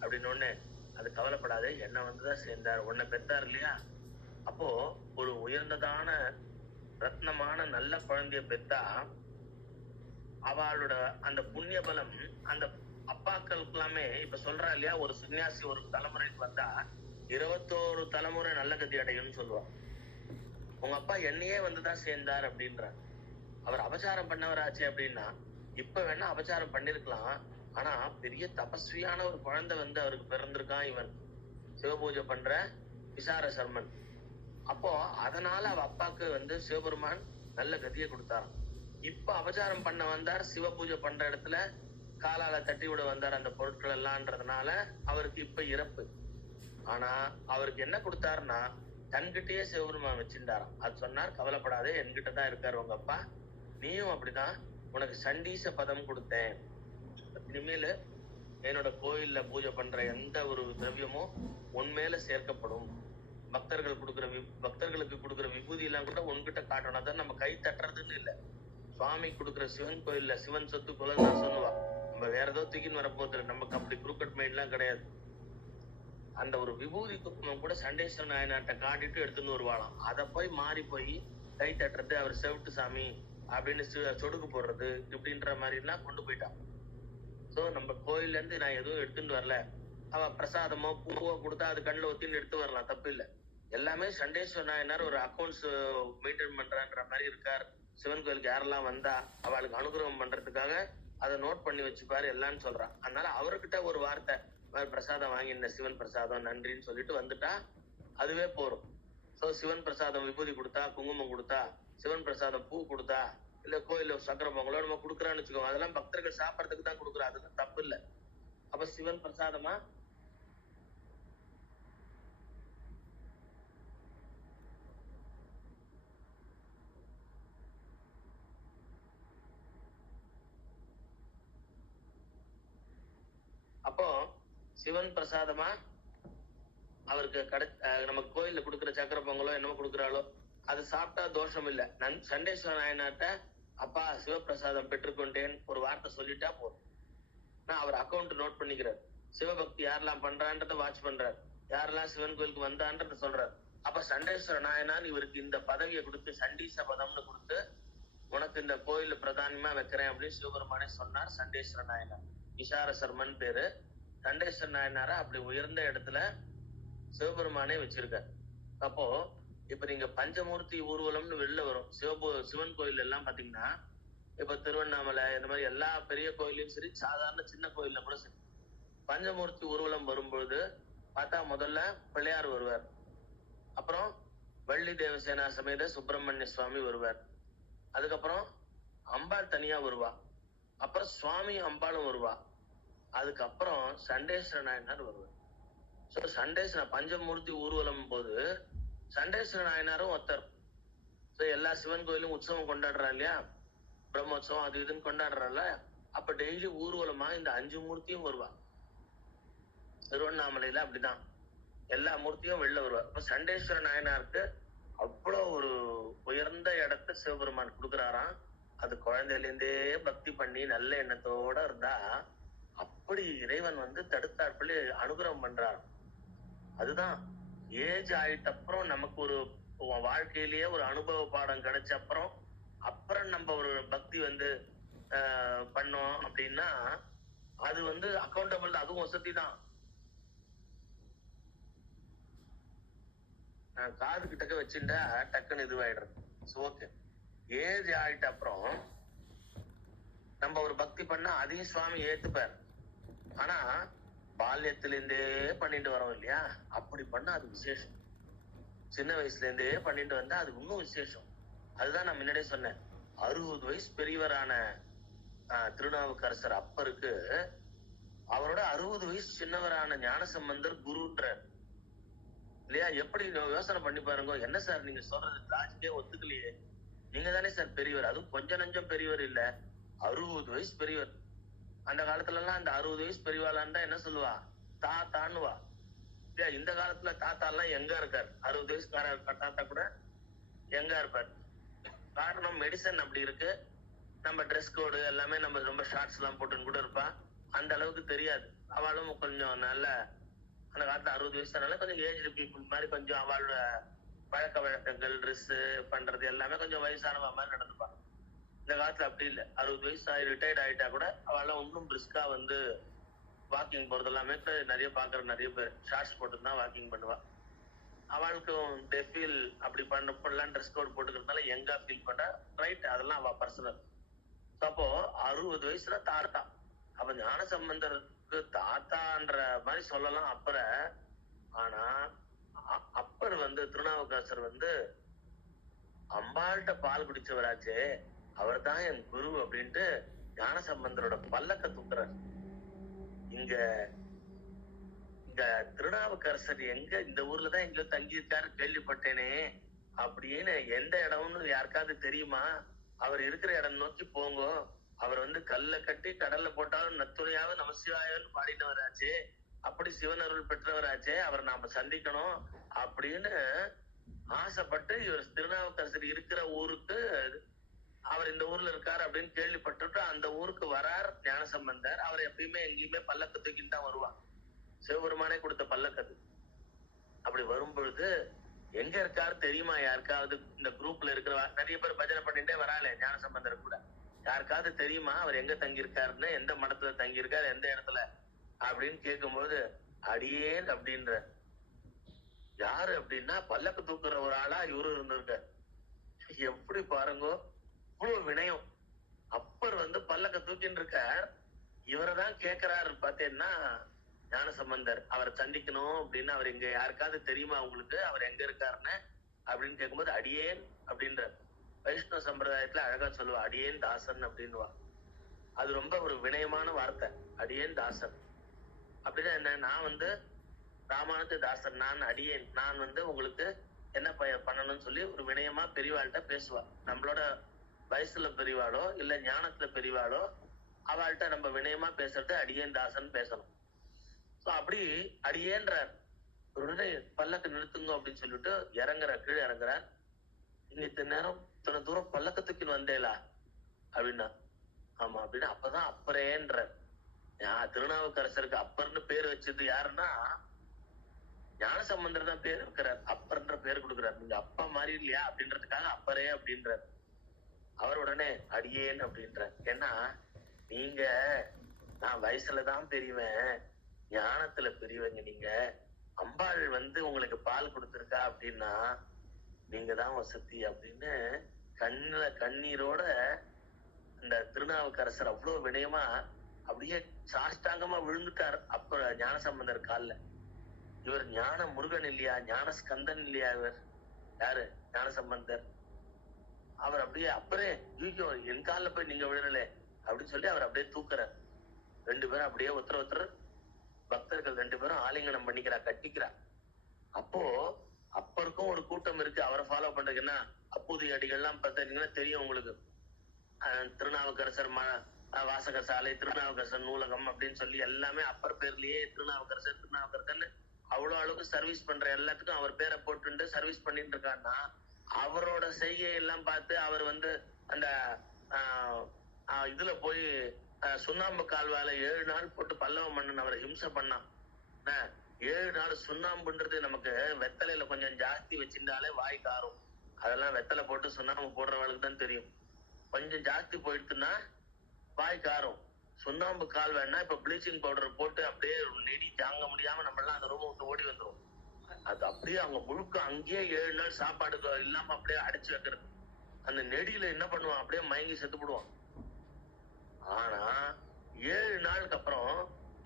அப்படின்னு ஒண்ணு, அது கவலைப்படாத, என்ன வந்துதான் சேர்ந்தார், உன்னை பெத்தார் இல்லையா. அப்போ ஒரு உயர்ந்ததான ரத்னமான நல்ல குழந்தைய பெத்தா அவளோட அந்த புண்ணிய பலம் அந்த அப்பாக்களுக்கு எல்லாமே இப்ப சொல்றா இல்லையா, ஒரு சன்னியாசி ஒரு தலைமுறைக்கு வந்தா 21 தலைமுறை நல்ல கதி அடையும்னு சொல்லுவான். உங்க அப்பா என்னையே வந்துதான் சேர்ந்தார் அப்படின்ற. அவர் அபச்சாரம் பண்ணவராச்சு அப்படின்னா இப்ப வேணா அபச்சாரம் பண்ணிருக்கலாம். ஆனா பெரிய தபஸ்வியான ஒரு குழந்தை வந்து அவருக்கு பிறந்திருக்கான். இவன் சிவபூஜை பண்ற விசார சர்மன். அப்போ அதனால அவ அப்பாக்கு வந்து சிவபெருமான் நல்ல கதியை கொடுத்தாராம். இப்ப அபச்சாரம் பண்ண வந்தார், சிவ பூஜை பண்ற இடத்துல காலால தட்டி விட வந்தார் அந்த பொருட்கள் எல்லாம்ன்றதுனால அவருக்கு இப்ப இறப்பு. ஆனா அவருக்கு என்ன கொடுத்தாருன்னா தன்கிட்டயே சிவபெருமான் வச்சிருந்தாராம். அது சொன்னார், கவலைப்படாதே, என்கிட்டதான் இருக்காரு உங்க அப்பா, நீயும் அப்படிதான், உனக்கு சண்டீச பதம் கொடுத்தேன். இனிமேல என்னோட கோயில்ல பூஜை பண்ற எந்த ஒரு திரவியமும் உன்மேல சேர்க்கப்படும். பக்தர்களுக்கு கொடுக்குற விபூதி எல்லாம் கூட உன்கிட்ட காட்டணும். அதான் நம்ம கை தட்டுறதுன்னு இல்ல. சுவாமி கொடுக்குற சிவன் கோயில்ல சிவன் சொத்து குலன்னு நான் சொல்லுவா. நம்ம வேற ஏதோ தூக்கின்னு வரப்போதில்லை. நமக்கு அப்படி குறுக்கட் மைண்ட் எல்லாம் கிடையாது. அந்த ஒரு விபூதி குப்பம் கூட சண்டேஸ்வர நாயனாட்ட காட்டிட்டு எடுத்துன்னு வருவாளாம். அதை போய் மாறி போய் கை தட்டுறது, அவர் செவிட்டு சாமி அப்படின்னு சொடுக்கு போடுறது இப்படின்ற மாதிரி எல்லாம் கொண்டு போயிட்டான். சோ நம்ம கோயில்ல இருந்து நான் எதுவும் எடுத்துட்டு வரல, அவ பிரசாதமோ பூவோ கொடுத்தா அது கண்ணில் ஒத்தின்னு எடுத்து வரலாம், தப்பு இல்லை. எல்லாமே சண்டேஸ்வர நாயனார் ஒரு அக்கௌண்ட்ஸ் மெயின்டைன் பண்றன்ற மாதிரி இருக்கார். சிவன் கோயிலுக்கு யாரெல்லாம் வந்தா அவளுக்கு அனுகிரகம் பண்றதுக்காக அதை நோட் பண்ணி வச்சுப்பாரு எல்லான்னு சொல்றான். அதனால அவர்கிட்ட ஒரு வார்த்தை, பிரசாதம் வாங்கின சிவன் பிரசாதம் நன்றின்னு சொல்லிட்டு வந்துட்டா அதுவே போறோம். சோ சிவன் பிரசாதம் விபூதி கொடுத்தா, குங்குமம் கொடுத்தா, சிவன் பிரசாதம் பூ கொடுத்தா, இல்ல கோயில சக்கர பொங்கலோ நம்ம கொடுக்குறான்னு வச்சுக்கோங்க, அதெல்லாம் பக்தர்கள் சாப்பிடறதுக்கு தான் கொடுக்குறா, அதுக்கு தப்பு இல்லை. அப்ப சிவன் பிரசாதமா அப்போ சிவன் பிரசாதமா அவருக்கு நமக்கு கோயில்ல கொடுக்குற சக்கர பொங்கலோ என்னமோ கொடுக்குறாளோ அது சாப்பிட்டா தோஷம் இல்லை. சண்டேஸ்வர நாயனாட்ட அப்பா சிவபிரசாதம் பெற்றுக்கொண்டேன் ஒரு வார்த்தை சொல்லிட்டா போதும். நான் அவர் அக்கௌண்ட் நோட் பண்ணிக்கிறார். சிவபக்தி யாரெல்லாம் பண்றான்றத வாட்ச் பண்றாரு, யாரெல்லாம் சிவன் கோயிலுக்கு வந்தான்றத சொல்றாரு. அப்ப சண்டேஸ்வர நாயனான் இவருக்கு இந்த பதவியை கொடுத்து சண்டீச பதம்னு கொடுத்து உனக்கு இந்த கோயில பிரதானமா வைக்கிறேன் அப்படின்னு சிவபெருமானே சொன்னார். சண்டேஸ்வர நாயனார் விசார சர்மன் பேரு. சண்டேஸ்வர நாயனார அப்படி உயர்ந்த இடத்துல சிவபெருமானே வச்சிருக்காரு. அப்போ இப்ப நீங்க பஞ்சமூர்த்தி ஊர்வலம்னு வெளில வரும் சிவன் கோயில் எல்லாம் பாத்தீங்கன்னா, இப்ப திருவண்ணாமலை இந்த மாதிரி எல்லா பெரிய கோயிலையும் சரி, சாதாரண சின்ன கோயில்ல கூட சரி, பஞ்சமூர்த்தி ஊர்வலம் வரும்பொழுது பார்த்தா முதல்ல பிள்ளையார் வருவார், அப்புறம் வள்ளி தேவசேனா சமேத சுப்பிரமணிய சுவாமி வருவார், அதுக்கப்புறம் அம்பாள் தனியா வருவா, அப்புறம் சுவாமி அம்பாளும் வருவா, அதுக்கப்புறம் சண்டேஸ்வர நாயனார் வருவார். சண்டேஸ்வர பஞ்சமூர்த்தி ஊர்வலம் போது சண்டேஸ்வர நாயனாரும் ஒருத்தர். எல்லா சிவன் கோயிலும் உற்சவம் கொண்டாடுறா இல்லையா, பிரம்மோற்சவம் அது இதுன்னு கொண்டாடுறால, அப்ப டெய்லி ஊர்வலமா இந்த 5 மூர்த்தியும் வருவா. திருவண்ணாமலையில அப்படிதான் எல்லா மூர்த்தியும் வெளில வருவா. இப்ப சண்டேஸ்வர நாயனாருக்கு அவ்வளவு ஒரு உயர்ந்த இடத்த சிவபெருமான் கொடுக்குறாராம். அது குழந்தையில இருந்தே பக்தி பண்ணி நல்ல எண்ணத்தோட இருந்தா அப்படி இறைவன் வந்து தடுத்தாற்பள்ளி அனுகிரகம் பண்றாரு. அதுதான் ஏஜ் ஆயிட்ட அப்புறம் நமக்கு ஒரு வாழ்க்கையிலேயே ஒரு அனுபவ பாடம் கிடைச்ச அப்புறம் நம்ம ஒரு பக்தி வந்து பண்ணோம் அப்படின்னா அது வந்து அக்கௌண்டபிள். அதுவும் வசதி தான். நான் காது கிட்டக்க வச்சுட்டா டக்குன்னு இதுவாயிடுறது. ஓகே, ஏஜ் ஆயிட்ட அப்புறம் நம்ம ஒரு பக்தி பண்ணா அதையும் சுவாமி ஏத்துப்பார். ஆனா பால்யத்திலிருந்தே பண்ணிட்டு வரோம் இல்லையா, அப்படி பண்ணா அது விசேஷம். சின்ன வயசுல இருந்தே பண்ணிட்டு வந்தா அது இன்னும் விசேஷம். அதுதான் நான் முன்னாடியே சொன்னேன். 60 வயசு பெரியவரான திருநாவுக்கரசர் அப்பருக்கு அவரோட 60 வயசு சின்னவரான ஞானசம்பந்தர் குருன்றார் இல்லையா. எப்படி யோசனை பண்ணி பாருங்க. என்ன சார் நீங்க சொல்றது லாஜிக்கே ஒத்துக்கலையே. நீங்க தானே சார் பெரியவர், அதுவும் கொஞ்சம் நஞ்சம் பெரியவர் இல்ல, 60 வயசு பெரியவர். அந்த காலத்துல எல்லாம் அந்த 60 வயசு பெரியவாளான் தான் என்ன சொல்லுவா, தாத்தான்னுவா இல்லையா. இந்த காலத்துல தாத்தா எல்லாம் எங்க இருக்காரு, 60 வயசுக்கார தாத்தா கூட எங்க இருப்பார். காரணம் மெடிசன் அப்படி இருக்கு. நம்ம ட்ரெஸ் கோடு எல்லாமே நம்ம ரொம்ப ஷார்ட்ஸ் எல்லாம் போட்டுன்னு கூட இருப்பா. அந்த அளவுக்கு தெரியாது. அவளும் கொஞ்சம் நல்ல அந்த காலத்துல 60 வயசுனால கொஞ்சம் ஏஜ்டு பீப்புள் மாதிரி கொஞ்சம் அவளோட பழக்க வழக்கங்கள் ட்ரெஸ் பண்றது எல்லாமே கொஞ்சம் வயசானவ மாதிரி நடந்துப்பாங்க. இந்த காலத்துல அப்படி இல்லை. 60 வயசு ரிட்டையர்ட் ஆயிட்டா கூட அவெல்லாம் இன்னும் பிரிஸ்கா வந்து வாக்கிங் போறது எல்லாமே நிறைய பாக்குற நிறைய பேர் ஷார்ட்ஸ் போட்டு தான் வாக்கிங் பண்ணுவா. அவளுக்கும் தே ஃபீல் அப்படி பண்ணலாம் ட்ரெஸ் கோட் போட்டுக்கிறதுனால எங்கா ஃபீல் பண்றா, ரைட், அதெல்லாம் அவ பர்சனல். அப்போ 60 வயசுல தாத்தா. அப்ப ஞான சம்பந்தருக்கு தாத்தான்ற மாதிரி சொல்லலாம் அப்பற. ஆனா அப்பர் வந்து திருநாவுக்கரசர் வந்து அம்பாள்கிட்ட பால் குடிச்சவராச்சே, அவர் தான் என் குரு அப்படின்ட்டு ஞான சம்பந்தரோட பல்லக்க தூக்குறார். இங்க இந்த திருநாவுக்கரசர் எங்க இந்த ஊர்லதான் எங்கேயோ தங்கி இருக்காரு கேள்விப்பட்டேனே அப்படின்னு, எந்த இடம்னு யாருக்காவது தெரியுமா? அவர் இருக்கிற இடம் நோக்கி போங்க. அவர் வந்து கல்ல கட்டி கடல்ல போட்டாலும் நத்துணையாவது நமசிவாயன்னு பாடினவராச்சே, அப்படி சிவன் அருள் பெற்றவராச்சே, அவர் நாம சந்திக்கணும் அப்படின்னு ஆசைப்பட்டு இவர் திருநாவுக்கரசர் இருக்கிற ஊருக்கு, அவர் இந்த ஊர்ல இருக்காரு அப்படின்னு கேள்விப்பட்டுட்டு அந்த ஊருக்கு வரார் ஞானசம்பந்தர். அவர் எப்பயுமே எங்கேயுமே பல்லக்க தூக்கின்னு தான் வருவார். சிவபெருமானே கொடுத்த பல்லக்கது. அப்படி வரும் பொழுது எங்க இருக்காரு தெரியுமா யாருக்காவது? இந்த குரூப்ல இருக்கிற நிறைய பேர் பஜனை பண்ணிட்டே வராளே ஞானசம்பந்தர் கூட, யாருக்காவது தெரியுமா அவர் எங்க தங்கி இருக்காருன்னு, எந்த மடத்துல தங்கி இருக்காரு, எந்த இடத்துல அப்படின்னு கேட்கும்போது அடியேன் அப்படின்ற. யாரு அப்படின்னா பல்லக்கு தூக்குற ஒரு ஆளா இவரு இருந்திருக்க. எப்படி பாருங்க, இவ்வளவு வினயம். அப்பர் வந்து பல்லக்க தூக்கின்னு இருக்கார், இவரைதான் கேட்கிறாரு பார்த்தேன்னா ஞானசம்பந்தர். அவரை சந்திக்கணும் அப்படின்னு, அவர் இங்க யாருக்காவது தெரியுமா உங்களுக்கு அவர் எங்க இருக்காருன்னு அப்படின்னு கேட்கும்போது அடியேன் அப்படின்ற. வைஷ்ணவ சம்பிரதாயத்துல அழகா சொல்லுவா அடியேன் தாசன் அப்படின்னுவா. அது ரொம்ப ஒரு வினயமான வார்த்தை, அடியேன் தாசன். அப்படின்னா என்ன, நான் வந்து ராமானுஜ தாசன், நான் அடியேன், நான் வந்து உங்களுக்கு என்ன பண்ணணும்னு சொல்லி ஒரு வினயமா பெரியவாள்கிட்ட பேசுவா. நம்மளோட வயசுல பெரியவாளோ இல்ல ஞானத்துல பெரியவாளோ அவள்கிட்ட நம்ம வினயமா பேசுறது அடியேன் தாசன் பேசணும். அப்படி அடியேன்றார். உடனே பல்லக்கு நிறுத்துங்க அப்படின்னு சொல்லிட்டு இறங்குறார், கீழே இறங்குறார். இங்க இத்தனை நேரம் இத்தனை தூரம் பல்லக்கத்துக்கு வந்தேலா அப்படின்னா, ஆமா அப்படின்னா, அப்பதான் அப்பரேன்றார். திருநாவுக்கரசருக்கு அப்பர்னு பேர் வச்சது யாருன்னா ஞானசம்பந்தர் தான் பேர் இருக்கிறார். அப்பர்ன்ற பேர் கொடுக்கிறார். நீங்க அப்பா மாதிரி இல்லையா அப்படின்றதுக்காக அப்பரே அப்படின்றார். அவர் உடனே அடியேன் அப்படின்றார். ஏன்னா நீங்க நான் வயசுலதான் பெரியவன், ஞானத்துல பெரியவங்க நீங்க. அம்பாள் வந்து உங்களுக்கு பால் கொடுத்திருக்கா அப்படின்னா நீங்க தான் வசதி அப்படின்னு கண்ணுல கண்ணீரோட அந்த திருநாவுக்கரசர் அவ்வளவு வினயமா அப்படியே சாஷ்டாங்கமா விழுந்துட்டார் அப்ப ஞானசம்பந்தர் கால்ல. இவர் ஞான முருகன் இல்லையா, ஞான ஸ்கந்தன் இல்லையா இவர்? யாரு? ஞானசம்பந்தர். அவர் அப்படியே அப்பரே ஐயோ என் கால்ல போய் நீங்க விழலே அப்படின்னு சொல்லி அவர் அப்படியே தூக்குறார். ரெண்டு பேரும் அப்படியே ஒருத்தர் பக்தர்கள் ரெண்டு பேரும் ஆலிங்கனம் பண்ணிக்கிறா, கட்டிக்கிறா. அப்போ அப்பருக்கும் ஒரு கூட்டம் இருக்கு அவரை ஃபாலோ பண்றதுக்குன்னா. அப்பூதி அடிகள்லாம் பார்த்தீங்கன்னா தெரியும் உங்களுக்கு. திருநாவுக்கரசர் வாசகர் சாலை, திருநாவுக்கரசர் நூலகம் அப்படின்னு சொல்லி எல்லாமே அப்பர் பேர்லயே திருநாவுக்கரசர் திருநாவுக்கரசர்னு அவ்வளவு அளவுக்கு சர்வீஸ் பண்ற எல்லாத்துக்கும் அவர் பேரை போட்டு சர்வீஸ் பண்ணிட்டு இருக்காருன்னா, அவரோட செய்கையெல்லாம் பார்த்து அவர் வந்து அந்த இதுல போய் சுண்ணாம்பு கால்வாயில 7 நாள் போட்டு பல்லவ மன்னன் அவரை ஹிம்சை பண்ணான். 7 நாள் சுண்ணாம்புன்றது நமக்கு வெத்தலையில கொஞ்சம் ஜாஸ்தி வச்சிருந்தாலே வாய் காரும். அதெல்லாம் வெத்தலை போட்டு சுண்ணாம்பு போடுறவங்களுக்கு தான் தெரியும். கொஞ்சம் ஜாஸ்தி போயிடுச்சுன்னா வாய் காரும். சுண்ணாம்பு கால் வேணா இப்ப ப்ளீச்சிங் பவுடர் போட்டு அப்படியே நெடி தாங்க முடியாம நம்ம எல்லாம் அந்த ரூம் விட்டு ஓடி வந்துரும். அது அப்படியே அவங்க முழுக்க அங்கேயே 7 நாள் சாப்பாடு இல்லாம அப்படியே அடைச்சு வைக்கிறது. அந்த நெடியில என்ன பண்ணுவான், அப்படியே மயங்கி செத்து போடுவான். ஆனா 7 நாளுக்கு அப்புறம்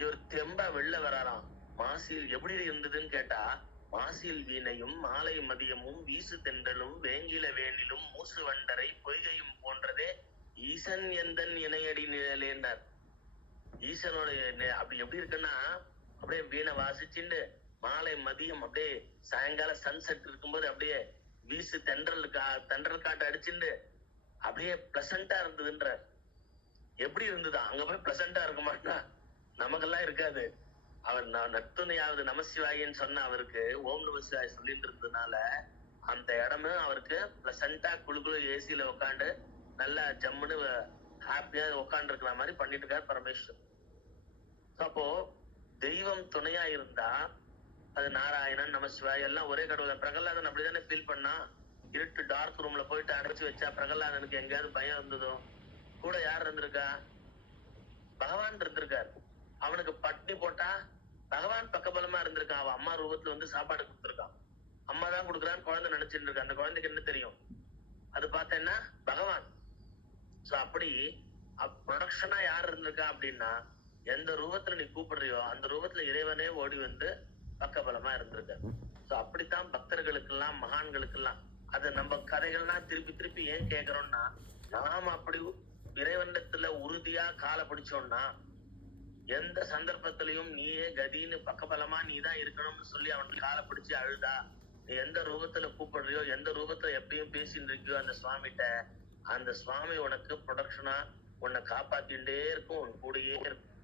இவர் தெம்பா வெளில வராராம். மாசியில் எப்படி இருந்ததுன்னு கேட்டா, மாசியில் வீணையும் மாலை மதியமும் வீசு தென்றலும் வேங்கில வேனிலும் மூசு வண்டரை பொய்கையும் போன்றதே ஈசன் எந்தன் இணையடி நிழலேன்னார். ஈசனோட அப்படி எப்படி இருக்குன்னா, அப்படியே வீணை வாசிச்சுண்டு மாலை மதியம் அப்படியே சாயங்காலம் சன்செட் இருக்கும்போது அப்படியே வீசு தென்றல் காட்டு அடிச்சுண்டு அப்படியே பிளசண்டா இருந்ததுன்ற. எப்படி இருந்ததா? அங்க போய் பிளசண்டா இருக்குமாட்டா? நமக்கெல்லாம் இருக்காது. அவர் நத்துணையாவது நமசிவாயின்னு சொன்ன அவருக்கு ஓம் நமசிவாய் சொல்லிட்டு இருந்ததுனால அந்த இடமும் அவருக்கு பிளசண்டா குழு ஏசியில உட்காந்து நல்லா ஜம்முன்னு ஹாப்பியா உட்காந்து இருக்கிற மாதிரி பண்ணிட்டு இருக்காரு பரமேஸ்வர். அப்போ தெய்வம் துணையா இருந்தா அது நாராயணன் நமசிவாய் எல்லாம் ஒரே கடவுள். பிரகலாதன் அப்படிதானே ஃபீல் பண்ணா. இருட்டு டார்க் ரூம்ல போயிட்டு அடைச்சு வச்சா பிரகலாதனுக்கு எங்கேயாவது பயம் இருந்ததோ? கூட யார் இருந்திருக்கா? பகவான் இருந்திருக்காரு. அவனுக்கு பட்னி போட்டா பகவான் பக்கபலமா இருந்திருக்கான். அவன் அம்மா ரூபத்துல வந்து சாப்பாடு கொடுத்துருக்கான். அம்மா தான் கொடுக்குறான்னு குழந்தை நினைச்சிட்டு இருக்கா. அந்த குழந்தைக்கு என்ன தெரியும்? அது பார்த்தேன்னா பகவான். சோ அப்படி ப்ரொடக்ஷனா யார் இருந்திருக்கா அப்படின்னா, எந்த ரூபத்துல நீ கூப்பிடுறியோ அந்த ரூபத்துல இறைவனே ஓடி வந்து பக்கபலமா இருந்திருக்காரு. சோ அப்படித்தான் பக்தர்களுக்கெல்லாம் மகான்களுக்கெல்லாம் அது நம்ம கதைகள்லாம் திருப்பி திருப்பி ஏன் கேட்கிறோம்னா, நாம அப்படி இறைவனத்துல உறுதியா காலை பிடிச்சோம்னா எந்த சந்தர்ப்பத்திலையும் நீயே கதின்னு பக்கபலமா நீதான் இருக்கணும்னு சொல்லி அவனுக்கு காலை பிடிச்சு அழுதா, நீ எந்த ரூபத்துல கூப்பிடுறியோ எந்த ரூபத்துல எப்பயும் பேசிட்டு இருக்கியோ அந்த சுவாமிகிட்ட, அந்த சுவாமி உனக்கு ப்ரொடக்ஷனா உன்னை காப்பாத்திட்டே இருக்கும், உன் கூடயே இருக்கும்,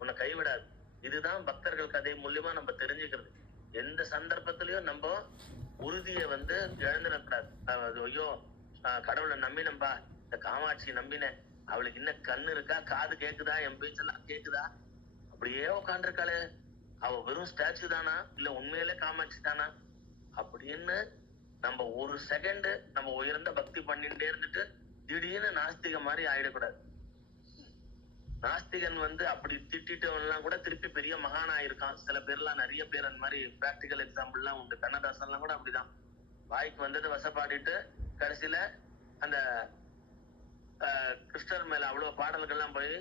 உன்னை கைவிடாது. இதுதான் பக்தர்கள் கதை மூலியமா நம்ம தெரிஞ்சுக்கிறது. எந்த சந்தர்ப்பத்திலயும் நம்ம உறுதியை வந்து இழந்துடக்கூடாது. ஐயோ கடவுளை நம்பினம்பா, இந்த காமாட்சி நம்பினேன், அவளுக்கு இன்னும் கண்ணு இருக்கா, காது கேக்குதா, என் பேச்செல்லாம் கேக்குதா, அப்படியே உட்காந்துருக்காளே, அவ வெறும் ஸ்டாச்சு தானா இல்ல உண்மையிலே காமாட்சி தானா அப்படின்னு நம்ம ஒரு செகண்ட் நம்ம உயர்ந்த பக்தி பண்ணிட்டே இருந்துட்டு திடீர்னு நாஸ்திக மாதிரி ஆயிடக்கூடாது. நாஸ்திகன் வந்து அப்படி திட்டவன் எல்லாம் கூட திருப்பி பெரிய மகான் ஆயிருக்கான். சில பேர்லாம், நிறைய பேர் அந்த மாதிரி பிராக்டிக்கல் எக்ஸாம்பிள் எல்லாம் உண்டு. கண்ணதாசன் எல்லாம் கூட அப்படிதான் வாய்க்கு வந்தது வசப்பாடிட்டு கடைசியில அந்த கிருஷ்ணர் மேல அவ்வளவு பாடல்கள்லாம் போய்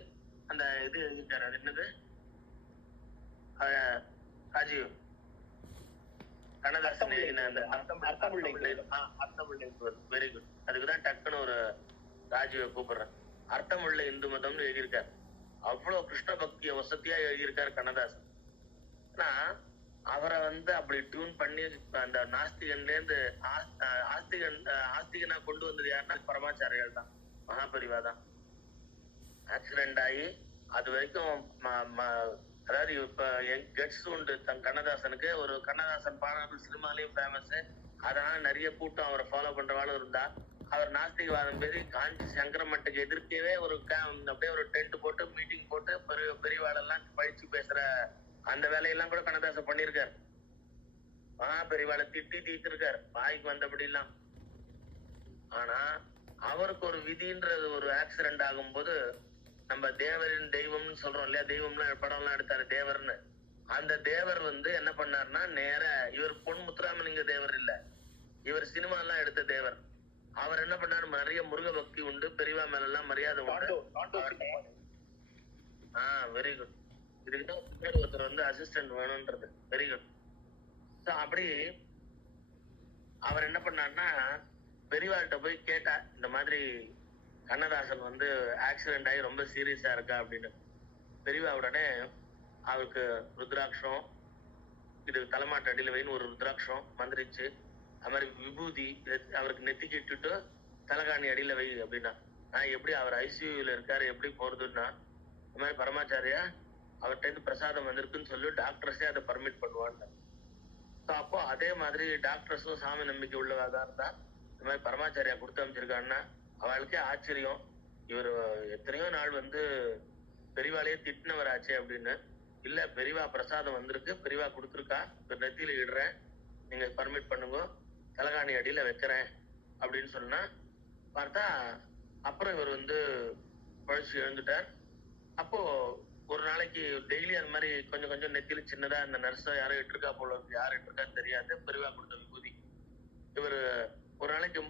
அந்த இது எழுதிட்டாரு. அது என்னது, ராஜீவ் கண்ணதாசன் அந்த வெரி குட். அதுக்குதான் டக்குன்னு ஒரு ராஜீவை கூப்பிடுறேன். அர்த்தமுள்ள இந்து மதம்னு எழுதியிருக்காரு. அவ்வளவு கிருஷ்ண பக்திய வசதியா எழுதியிருக்காரு கண்ணதாசன். ஆனா அவரை வந்து அப்படி டியூன் பண்ணி அந்த நாஸ்திகன்ல இருந்து ஆஸ்திகனா கொண்டு வந்தது யாருன்னா பரமாச்சாரியால் தான், மகாபரிவா தான். ஆக்சிடென்ட் ஆகி அது வரைக்கும் அதாவது இப்ப கெட்ஸ் உண்டு கண்ணதாசனுக்கு. ஒரு கண்ணதாசன் பாடல்கள் சினிமாலையும் ஃபேமஸ். அதனால நிறைய கூட்டம் அவரை ஃபாலோ பண்றவாளும் இருந்தா. அவர் நாஸ்திகவாதம் பேசி காஞ்சி சங்கரமட்டுக்கு எதிர்க்கவே ஒரு அப்படியே ஒரு டென்ட் போட்டு மீட்டிங் போட்டு பெரியவாளெல்லாம் பழிச்சு பேசுற அந்த வேலையெல்லாம் கூட கண்ணதாசன் பண்ணிருக்காரு. பெரியவாளை திட்டி தீர்த்திருக்காரு வாய்க்கு வந்தபடி எல்லாம். ஆனா அவருக்கு ஒரு விதின்றது ஒரு ஆக்சிடென்ட் ஆகும் போது, நம்ம தேவரின் தெய்வம்னு சொல்றோம் இல்லையா, தெய்வம்லாம் படம் எல்லாம் எடுத்தாரு தேவர்னு. அந்த தேவர் வந்து என்ன பண்ணாருன்னா, நேர இவர் பொன் முத்துராமலிங்க தேவர் இல்ல, இவர் சினிமா எல்லாம் எடுத்த தேவர். அவர் என்ன பண்ணாரு, நிறைய முருக பக்தி உண்டு, பெரியவா மேல எல்லாம் மரியாதை உண்டு. Very good. இதுக்குதான் ஒருத்தர் வந்து அசிஸ்டன்ட் வேணும்ன்றது. Very good. அப்படி அவர் என்ன பண்ணாருன்னா, பெரியவாள்கிட்ட போய் கேட்டா, இந்த மாதிரி கண்ணதாசன் வந்து ஆக்சிடென்ட் ஆகி ரொம்ப சீரியஸா இருக்கா அப்படின்னு. பெரியவா உடனே அவருக்கு ருத்ராட்சம், இது தலைமாட்டு அடியில வைன்னு ஒரு ருத்ராட்சம் மந்திரிச்சு, அது மாதிரி விபூதி அவருக்கு நெத்திக்கு இட்டுட்டு தலைகாணி அடியில வை அப்படின்னா. நான் எப்படி, அவர் ஐசியூல இருக்காரு, எப்படி போறதுன்னா, இந்த மாதிரி பரமாச்சாரியா அவர்கிட்ட இருந்து பிரசாதம் வந்திருக்குன்னு சொல்லி டாக்டர்ஸே அதை பர்மிட் பண்ணுவான்னு. அப்போ அதே மாதிரி டாக்டர்ஸும் சாமி நம்பிக்கை உள்ளவாதான் இருந்தா, இந்த மாதிரி பரமாச்சாரியா கொடுத்து அமைச்சிருக்காங்கன்னா அவளுக்கே ஆச்சரியம். இவர் எத்தனையோ நாள் வந்து பெரியவாளையே திட்டினவர் ஆச்சு அப்படின்னு. இல்ல, பெரியவா பிரசாதம் வந்திருக்கு, பெரியவா கொடுத்துருக்கா, இப்ப நெத்தியில இடுறேன், நீங்க பர்மிட் பண்ணுங்க, தலகாணி அடியில வைக்கிறேன் அப்படின்னு சொன்னா பார்த்தா அப்புறம் இவர் வந்து பழிச்சு எழுந்துட்டார். அப்போ ஒரு நாளைக்கு டெய்லி அந்த மாதிரி கொஞ்சம் கொஞ்சம் நெத்தியில சின்னதா அந்த நர்ஸா யாரும் இட்டிருக்கா போல இருக்கு, யாரும் இட்டிருக்கான்னு தெரியாது, பெரியவா கொடுத்த விபூதி. இவர் ஒரு நாளைக்கு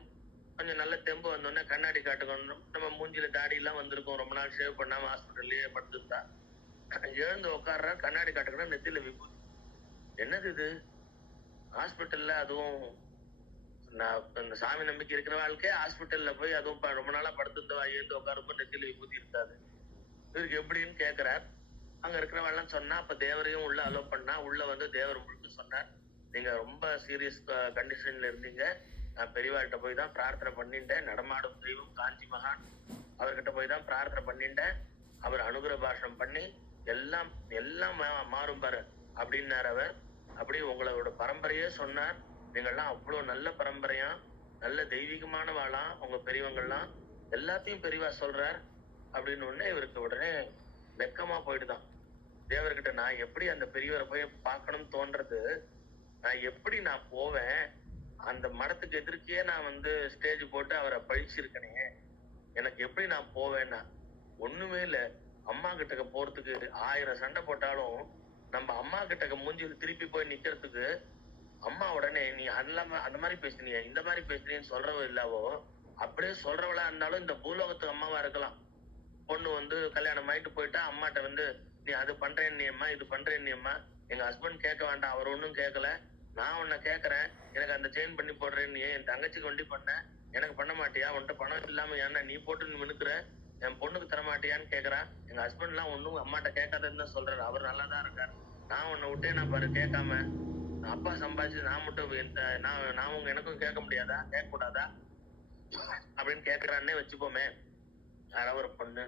கொஞ்சம் நல்ல தெம்பு வந்தோடனே கண்ணாடி காட்டுக்கணும். நம்ம மூஞ்சில தாடி எல்லாம் வந்திருக்கும், ரொம்ப நாள் ஷேவ் பண்ணாம ஹாஸ்பிட்டல்லயே படுத்திருந்தா. எழுந்து உட்கார்ற, கண்ணாடி காட்டுக்கணும், நெத்தியில விபூதி. என்னது இது ஹாஸ்பிட்டல்ல, அதுவும் நான் இந்த சாமி நம்பிக்கை இருக்கிற வாழ்க்கை ஹாஸ்பிட்டல்ல போய் அதுவும் ரொம்ப நாளா படுத்திருந்தவா எழுந்து உட்காருப்ப நெத்தியில விபூதி இருக்காது, இவருக்கு எப்படின்னு கேக்குறார். அங்க இருக்கிறவெல்லாம் சொன்னா, அப்ப தேவரையும் உள்ள அலோ பண்ணா. உள்ள வந்து தேவர் முழுக்க சொன்னார், நீங்க ரொம்ப சீரியஸ் கண்டிஷன்ல இருந்தீங்க, நான் பெரியவாள்கிட்ட போய் தான் பிரார்த்தனை பண்ணிட்டேன், நடமாடும் தெய்வம் காஞ்சி மகான் அவர்கிட்ட போய் தான் பிரார்த்தனை பண்ணிட்டேன், அவர் அனுகிரக பாஷணம் பண்ணி எல்லாம் எல்லாம் மாறும் பாரு அப்படின்னார் அவர். அப்படி உங்களோட பரம்பரையே சொன்னார், நீங்கள்லாம் அவ்வளவு நல்ல பரம்பரையா, நல்ல தெய்வீகமான வாழாம் உங்க பெரியவங்கள்லாம், எல்லாத்தையும் பெரியவா சொல்றார் அப்படின்னு உடனே இவருக்கு உடனே வெக்கமா போயிட்டுதான். தேவர்கிட்ட நான் எப்படி அந்த பெரியவரை போய் பார்க்கணும்னு தோன்றது, நான் போவேன், அந்த மடத்துக்கு எதிர்க்கே நான் வந்து ஸ்டேஜ் போட்டு அவரை பழிச்சிருக்கனே, எனக்கு எப்படி நான் போவேன்னா, ஒண்ணுமே இல்ல, அம்மா கிட்டக்க போறதுக்கு 1000 சண்டை போட்டாலும் நம்ம அம்மா கிட்டக்க மூஞ்சி திருப்பி போய் நிக்கிறதுக்கு அம்மா உடனே நீ அந்த மாதிரி பேசுனீங்க இந்த மாதிரி பேசுறீன்னு சொல்றவ இல்லாவோ, அப்படியே சொல்றவளா இருந்தாலும் இந்த பூலோகத்துக்கு அம்மாவா இருக்கலாம். பொண்ணு வந்து கல்யாணம் ஆயிட்டு போயிட்டா அம்மாட்ட வந்து நீ அது பண்றேன் நீ அம்மா, இது பண்றேன் நீ அம்மா, எங்க ஹஸ்பண்ட் கேட்க வேண்டாம், அவர் ஒண்ணும் கேட்கல, நான் உன்னை கேட்கறேன், எனக்கு அந்த செயின் பண்ணி போடுறேன், நீ என் தங்கச்சிக்கு வண்டி பண்ண, எனக்கு பண்ண மாட்டியா, உன்கிட்ட பணம் இல்லாம ஏன்னா நீ போட்டு நீ மினுக்குற, என் பொண்ணுக்கு தர மாட்டியான்னு கேக்குறான். எங்க ஹஸ்பண்ட் எல்லாம் ஒண்ணும் அம்மாட்ட கேட்காதன்னு தான் சொல்றாரு, அவர் நல்லா தான் இருக்காரு. நான் உன்னை விட்டே நான் பாரு கேட்காம, அப்பா சம்பாதிச்சு நான் மட்டும் நான் உங்க எனக்கும் கேட்க முடியாதா, கேட்க கூடாதா அப்படின்னு கேட்கறான்னே வச்சுப்போமே. யாராவது ஒரு பொண்ணு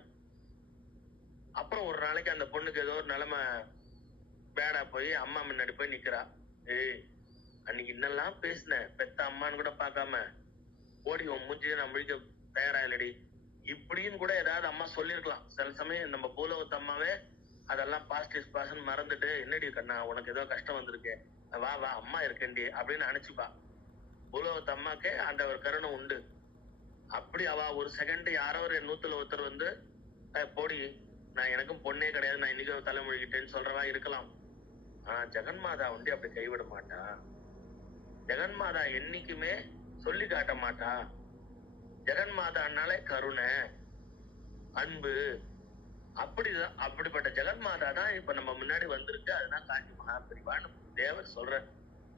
அப்புறம் ஒரு நாளைக்கு அந்த பொண்ணுக்கு ஏதோ ஒரு நிலைமை பேடா போய் அம்மா முன்னாடி போய் நிக்கிறா. ஏய், அன்னைக்கு இன்னெல்லாம் பேசினேன், பெத்த அம்மான்னு கூட பார்க்காம ஓடி உன் மூஞ்சியை நான் முழிக்க தயாரா இல்லடி இப்படின்னு கூட ஏதாவது அம்மா சொல்லிருக்கலாம். சில சமயம் நம்ம பூலோகத்து அம்மாவே அதெல்லாம் பாஸ்ட் பாஸ்ட் மறந்துட்டு, என்னடி கண்ணா உனக்கு ஏதோ கஷ்டம் வந்திருக்கு, வா வா அம்மா இருக்கேன்டி அப்படின்னு அனுப்பிச்சுப்பா. பூலோகத்து அம்மாக்கே அந்த ஒரு கருணை உண்டு. அப்படி அவ ஒரு செகண்ட் யாரோ ஒரு 100ல ஒருத்தர் வந்து போடி நான் எனக்கும் பொண்ணே கிடையாது, நான் இன்னைக்கு தலைமொழிகிட்டேன்னு சொல்றவா இருக்கலாம். ஆனா ஜெகன்மாதா வந்து அப்படி கைவிட மாட்டா. ஜெகன்மாதா என்னைக்குமே சொல்லி காட்ட மாட்டா. ஜெகன்மாதானாலே கருணை, அன்பு, அப்படிதான். அப்படிப்பட்ட ஜெகன்மாதா தான் இப்ப நம்ம முன்னாடி வந்திருக்கு. அதுதான் காஞ்சி மகாபெரிவான்னு தேவர் சொல்ற.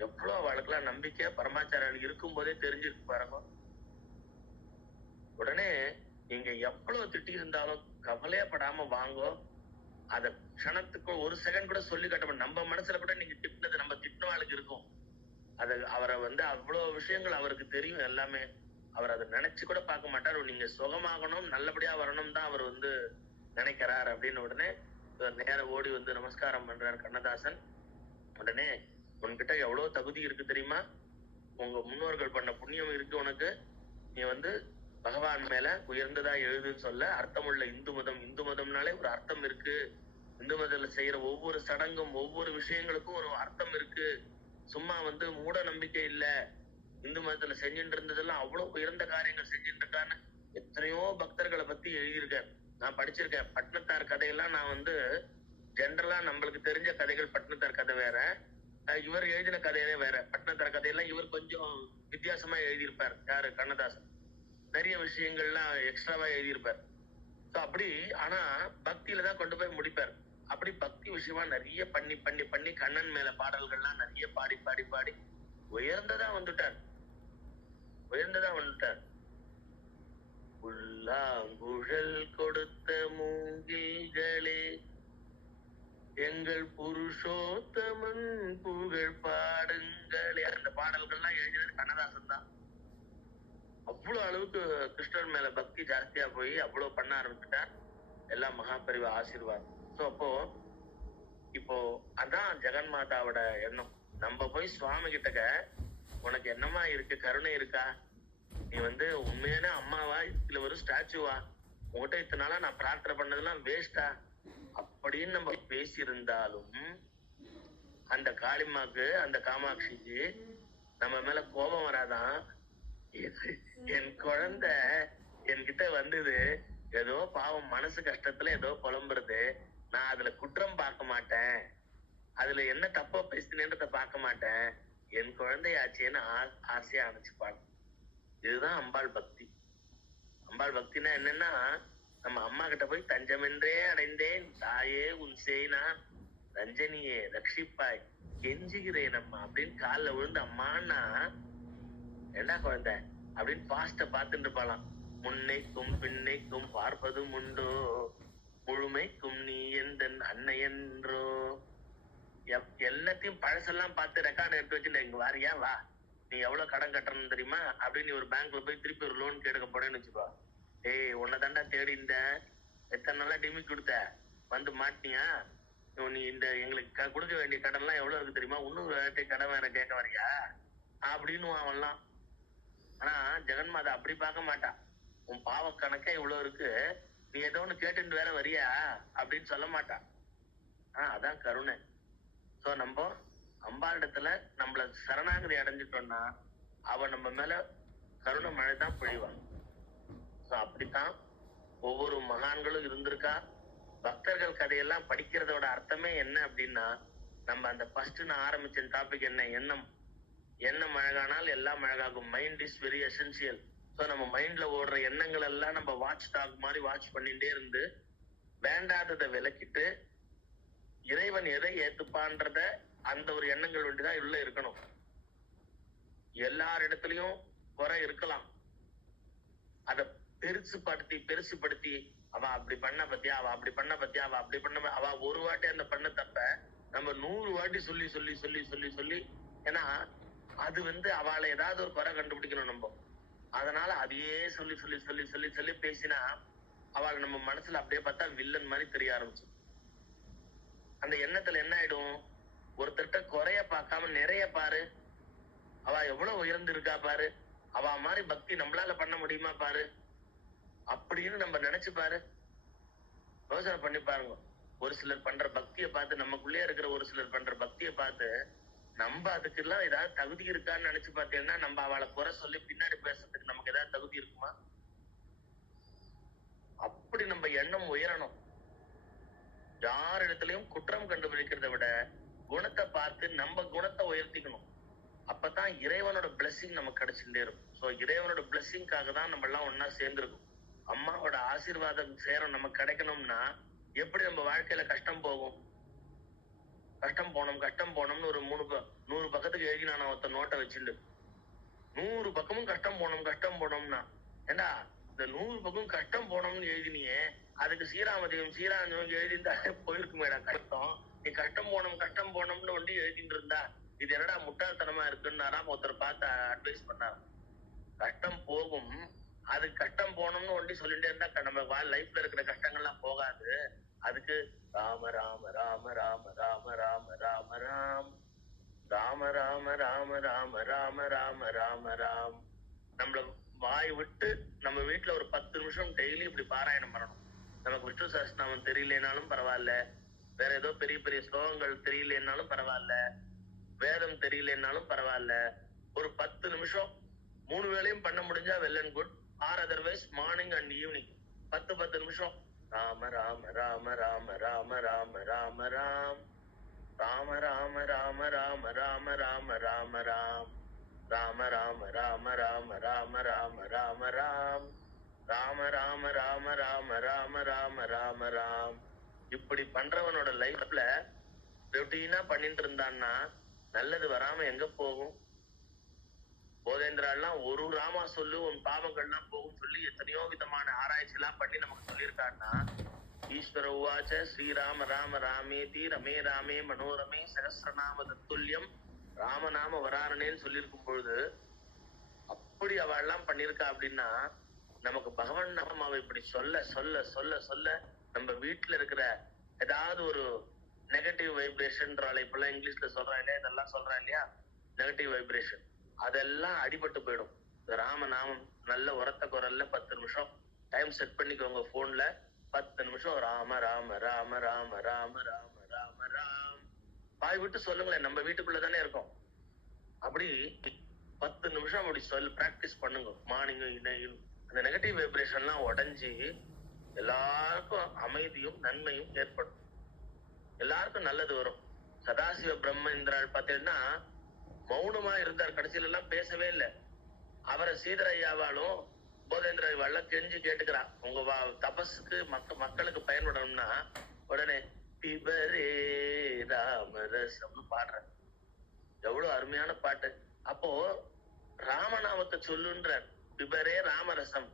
எவ்வளவு அவளுக்கெல்லாம் நம்பிக்கை பரமாச்சாரியன் இருக்கும் போதே தெரிஞ்சிருக்கு பாருங்க. உடனே நீங்க எவ்வளவு திட்டி இருந்தாலும் கவலையப்படாம வாங்கோ. அத க்ஷணத்துக்கு ஒரு செகண்ட் கூட சொல்லி காட்ட, நம்ம மனசுல கூட நீங்க திட்டினது நம்ம திட்டினவாளுக்கு இருக்கும். அது அவரை வந்து அவ்வளவு விஷயங்கள் அவருக்கு தெரியும் எல்லாமே. அவர் அதை நினைச்சு கூட பார்க்க மாட்டார். நீங்க சுகமாகணும், நல்லபடியா வரணும் தான் அவர் வந்து நினைக்கிறார் அப்படின்னு உடனே நேர ஓடி வந்து நமஸ்காரம் பண்றார் கண்ணதாசன். உடனே உன்கிட்ட எவ்வளவு தகுதி இருக்கு தெரியுமா, உங்க முன்னோர்கள் பண்ண புண்ணியம் இருக்கு உனக்கு, நீ வந்து பகவான் மேல உயர்ந்ததா எழுதுன்னு சொல்ல அர்த்தமுள்ள இந்து மதம். இந்து மதம்னாலே ஒரு அர்த்தம் இருக்கு. இந்து மதத்துல செய்யற ஒவ்வொரு சடங்கும் ஒவ்வொரு விஷயங்களுக்கும் ஒரு அர்த்தம் இருக்கு. சும்மா வந்து மூட நம்பிக்கை இல்ல. இந்து மதத்துல செஞ்சுட்டு இருந்ததெல்லாம் அவ்வளவு உயர்ந்த காரியங்கள் செஞ்சுட்டு இருக்கான்னு எத்தனையோ பக்தர்களை பத்தி எழுதியிருக்கேன், நான் படிச்சிருக்கேன். பட்னத்தார் கதையெல்லாம் நான் வந்து ஜென்ரலா நம்மளுக்கு தெரிஞ்ச கதைகள், பட்னத்தார் கதை வேற, இவர் எழுதின கதையே வேற. பட்னத்தார் கதையெல்லாம் இவர் கொஞ்சம் வித்தியாசமா எழுதியிருப்பார். யாரு, கண்ணதாசன். நிறைய விஷயங்கள்லாம் எக்ஸ்ட்ராவா எழுதியிருப்பார். அப்படி ஆனா பக்தியில தான் கொண்டு போய் முடிப்பார். அப்படி பக்தி விஷயமா நிறைய பண்ணி பண்ணி பண்ணி கண்ணன் மேல பாடல்கள்லாம் நிறைய பாடி பாடி பாடி உயர்ந்ததா வந்துட்டார். புல்லாங்குழல் கொடுத்த மூங்கில்களே எங்கள் புருஷோத்தமன் புகழ் பாடுங்களே, அந்த பாடல்கள்லாம் எழுதினது கண்ணதாசன் தான். அவ்வளவு அளவுக்கு கிருஷ்ணர் மேல பக்தி ஜாஸ்தியா போய் அவ்வளவு பண்ண ஆரம்பிச்சுட்டார். எல்லாம் மகாபெரிவா ஆசீர்வாதம். அப்போ இப்போ அதான் ஜெகன்மாதாவோட எண்ணம். நம்ம போய் சுவாமி கிட்டக்க உனக்கு என்னமா இருக்கு, கருணை இருக்கா, நீ வந்து உண்மையான அம்மாவா இல்ல ஒரு ஸ்டாச்சுவா, உங்ககிட்ட இத்தனை நாளா நான் பிரார்த்தனை பண்ணதெல்லாம் வேஸ்டா அப்படின்னு நம்ம பேசியிருந்தாலும் அந்த காளிமாக்கு, அந்த காமாட்சிக்கு நம்ம மேல கோபம் வராதான். என் குழந்தை என்கிட்ட வந்தது, ஏதோ பாவம் மனசு கஷ்டத்துல ஏதோ புலம்புறது, நான் அதுல குற்றம் பார்க்க மாட்டேன், அதுல என்ன தப்பா பேசினேன்றத பார்க்க மாட்டேன், என் குழந்தையாச்சேன்னு ஆசையா அனுப்பிச்சுப்பாங்க. இதுதான் அம்பாள் பக்தி. அம்பாள் பக்தினா என்னன்னா, நம்ம அம்மா கிட்ட போய் தஞ்சமென்றே அடைந்தேன் தாயே உன் சேனா ரஞ்சனியே ரட்சிப்பாய் கெஞ்சுகிறேன் அம்மா அப்படின்னு காலில் விழுந்து அம்மான்னா என்ன குழந்தை அப்படின்னு பாஸ்ட பார்த்துட்டு இருப்பாளாம். முன்னைக்கும் பின்னைக்கும் பார்ப்பதும் உண்டோ முழுமைக்கும் நீ எந்த அன்னை என்றோ. எல்லாத்தையும் பழசெல்லாம் பார்த்து ரெக்கார்டு எடுத்து வச்சு இங்க வாரியா வா, நீ எவ்வளவு கடன் கட்டணும் தெரியுமா அப்படின்னு ஒரு பேங்க்ல போய் திருப்பி ஒரு லோன் கேட்க போறேன்னு வச்சுக்கோ. ஏய் உன்னை தாண்டா தேடி இந்த எத்தனை நாளா டிமி கொடுத்த வந்து மாட்டினியா, நீ இந்த எங்களுக்கு கொடுக்க வேண்டிய கடன் எல்லாம் எவ்வளவு இருக்கு தெரியுமா, இன்னும் கடன் வேற கேட்க வரியா அப்படின்னு அவன்லாம். ஆனா ஜெகன்மாதா அப்படி பார்க்க மாட்டா. உன் பாவ கணக்கே இவ்வளவு இருக்கு, நீ ஏதோ ஒண்ணு கேட்டுட்டு வேற வரியா அப்படின்னு சொல்ல மாட்டா. அதான் கருணை. சோ நம்ம அம்பாளிடத்துல நம்மள சரணாகதி அடைஞ்சிட்டோம்னா அவ நம்ம மேல கருணை மழை தான் பொழிவான். சோ அப்படித்தான் ஒவ்வொரு மகான்களும் இருந்திருக்கா. பக்தர்கள் கதையெல்லாம் படிக்கிறதோட அர்த்தமே என்ன அப்படின்னா, நம்ம அந்த ஃபர்ஸ்ட் நான் ஆரம்பிச்ச டாபிக் என்ன, எண்ணம். எண்ணம் அழகானால் எல்லாம் அழகாகும். Mind is very essential. So நம்ம மைண்ட்ல ஓடுற எண்ணங்கள் எல்லாம் நம்ம வாட்ச் டாக் மாதிரி வாட்ச் பண்ணிட்டே இருந்து வேண்டாததை விலக்கிட்டு இறைவன் எதை ஏத்துப்பான்றத அந்த ஒரு எண்ணங்கள் வந்துதான் உள்ள இருக்கணும். எல்லார் இடத்துலயும் குறை இருக்கலாம், அதை பெருசுபடுத்தி அவ அப்படி பண்ண பத்தியா, அவ அப்படி பண்ண பத்தியா, அவ அப்படி பண்ண, அவ ஒரு வாட்டி அந்த பண்ண தப்ப நம்ம 100 வாட்டி சொல்லி சொல்லி சொல்லி சொல்லி சொல்லி, ஏன்னா அது அவளை ஏதாவது ஒரு குறை கண்டுபிடிக்கணும் நம்ம. அதனால அதையே சொல்லி சொல்லி சொல்லி சொல்லி சொல்லி பேசினா அவளை நம்ம மனசுல அப்படியே பார்த்தா வில்லன் மாதிரி தெரிய ஆரம்பிச்சு. அந்த எண்ணத்துல என்ன ஆயிடும், ஒருத்தர்கிட்ட குறைய பார்க்காம நிறைய பாரு, அவ எவ்வளவு உயர்ந்து இருக்கா பாரு, அவ மாதிரி பக்தி நம்மளால பண்ண முடியுமா பாரு அப்படின்னு நம்ம நினைச்சு பாரு. யோசனை பண்ணி பாருங்க. ஒரு சிலர் பண்ற பக்தியை பார்த்து, நமக்குள்ளே இருக்கிற ஒரு சிலர் பண்ற பக்தியை பார்த்து நம்ம அதுக்கு எல்லாம் ஏதாவது தகுதி இருக்கான்னு நினைச்சு பார்த்தீங்கன்னா நம்ம அவளை குறை சொல்லி பின்னாடி பேசுறதுக்கு நமக்கு ஏதாவது தகுதி இருக்குமா? அப்படி நம்ம எண்ணம் உயரணும். யார் இடத்துலயும் குற்றம் கண்டுபிடிக்கிறத விட குணத்தை பார்த்து நம்ம குணத்தை உயர்த்திக்கணும். அப்பதான் இறைவனோட பிளெஸிங் நமக்கு கிடைச்சுட்டே இருக்கும். சோ இறைவனோட பிளெஸிங்காக தான் நம்ம எல்லாம் ஒன்னா சேர்ந்திருக்கும். அம்மாவோட ஆசீர்வாதம் சேரம் நமக்கு கிடைக்கணும்னா எப்படி நம்ம வாழ்க்கையில கஷ்டம் போகும், கஷ்டம் போனோம்னு ஒரு 100 பக்கத்துக்கு எழுதினான ஒருத்த நோட்டை வச்சுட்டு 100 பக்கமும் கஷ்டம் போனோம்னா, ஏண்டா இந்த 100 பக்கம் கஷ்டம் போனோம்னு எழுதினியே, அதுக்கு ஸ்ரீராமதேவம் எழுதிருந்தாலே போயிருக்குமேடா கஷ்டம். நீ கஷ்டம் போனோம்னு ஒண்டி எழுதிட்டு இருந்தா இது என்னடா முட்டாள்தனமா இருக்குன்னாராம் ஒருத்தர் பார்த்து அட்வைஸ் பண்ணாரு. கஷ்டம் போகும், அது கஷ்டம் போனோம்னு ஒண்டி சொல்லிட்டே இருந்தா நம்ம லைஃப்ல இருக்கிற கஷ்டங்கள்லாம் போகாது. அதுக்கு ராம ராம ராம ராம ராம ராம ராம ராம் ராம ராம ராம ராம ராம ராம ராம ராம். நம்மள வாய் விட்டு நம்ம வீட்டுல ஒரு 10 நிமிஷம் டெய்லி இப்படி பாராயணம் பண்ணணும். நமக்கு விஷ்ணு சஹஸ்ரநாமம் தெரியலனாலும் பரவாயில்ல, வேற ஏதோ பெரிய பெரிய ஸ்லோகங்கள் தெரியலனாலும் பரவாயில்ல, வேதம் தெரியலனாலும் பரவாயில்ல, ஒரு 10 நிமிஷம் 3 வேளையும் பண்ண முடிஞ்சா well and good. Or otherwise morning and evening 10 நிமிஷம் ராம ராம ராம ராம ராம ராம ராம ராம் ராம ராம ராம ராம ராம ராம ராம ராம் ராம ராம ராம ராம ராம ராம ராம ராம் ராம ராம ராம ராம ராம ராம ராம ராம். இப்படி பண்றவனோட லைஃப்ல ரொட்டீனா பண்ணிட்டு இருந்தான்னா நல்லது வராம எங்க போகும்? போதேந்திராலாம் ஒரு ராமா சொல்லு உன் பாவங்கள்லாம் போகும் சொல்லி எத்தனையோ விதமான ஆராய்ச்சி எல்லாம் பண்ணி நமக்கு சொல்லியிருக்காருன்னா, ஈஸ்வர உவாச்ச ஸ்ரீராம ராம ராமேதி ரமே ராமே மனோரமே சகஸ்ரநாம தத்துல்யம் ராமநாம வராரணேன்னு சொல்லியிருக்கும் பொழுது அப்படி அவள் எல்லாம் பண்ணிருக்கா. அப்படின்னா நமக்கு பகவான் நாமம் அவ இப்படி சொல்ல சொல்ல சொல்ல சொல்ல நம்ம வீட்டுல இருக்கிற ஏதாவது ஒரு நெகட்டிவ் வைப்ரேஷன்றால இப்பெல்லாம் இங்கிலீஷ்ல சொல்றா இல்லையா, இதெல்லாம் சொல்றா இல்லையா, நெகட்டிவ் வைப்ரேஷன் அதெல்லாம் அடிபட்டு போயிடும். ராமநாமம் நல்ல உரத்த குரல்ல 10 நிமிஷம் டைம் செட் பண்ணிக்கோங்க போன்ல. 10 நிமிஷம் ராம ராம ராம ராம ராம ராம ராம ராம் வாய் விட்டு சொல்லுங்களேன். நம்ம வீட்டுக்குள்ளதானே இருக்கோம். அப்படி 10 நிமிஷம் அப்படி பிராக்டிஸ் பண்ணுங்க. மார்னிங் அந்த நெகட்டிவ் வைப்ரேஷன் எல்லாம் உடைஞ்சி எல்லாருக்கும் அமைதியும் நன்மையும் ஏற்படும், எல்லாருக்கும் நல்லது வரும். சதாசிவ பிரம்ம இந்திரால் பார்த்தீங்கன்னா மௌனமா இருந்தார், கடைசியில எல்லாம் பேசவே இல்லை. அவரை சீதரையாவாலும் போதேந்திர ஐயாவாலும் கெஞ்சி கேட்டுக்கிறான், உங்க தபஸுக்கு மக்களுக்கு பயன்படணும்னா உடனே பிபரே ராமரசம்னு பாடுற. எவ்வளவு அருமையான பாட்டு. அப்போ ராமநாமத்தை சொல்லுன்ற பிபரே ராமரசம்.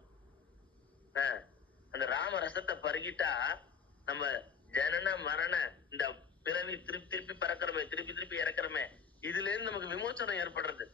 அந்த ராமரசத்தை பருகிட்டா நம்ம ஜனன மரண இந்த பிறவி திருப்பி திருப்பி பறக்கிறோமே, திருப்பி திருப்பி இறக்குறோமே, இதுல இருந்து நமக்கு விமோச்சனம் ஏற்படுறது.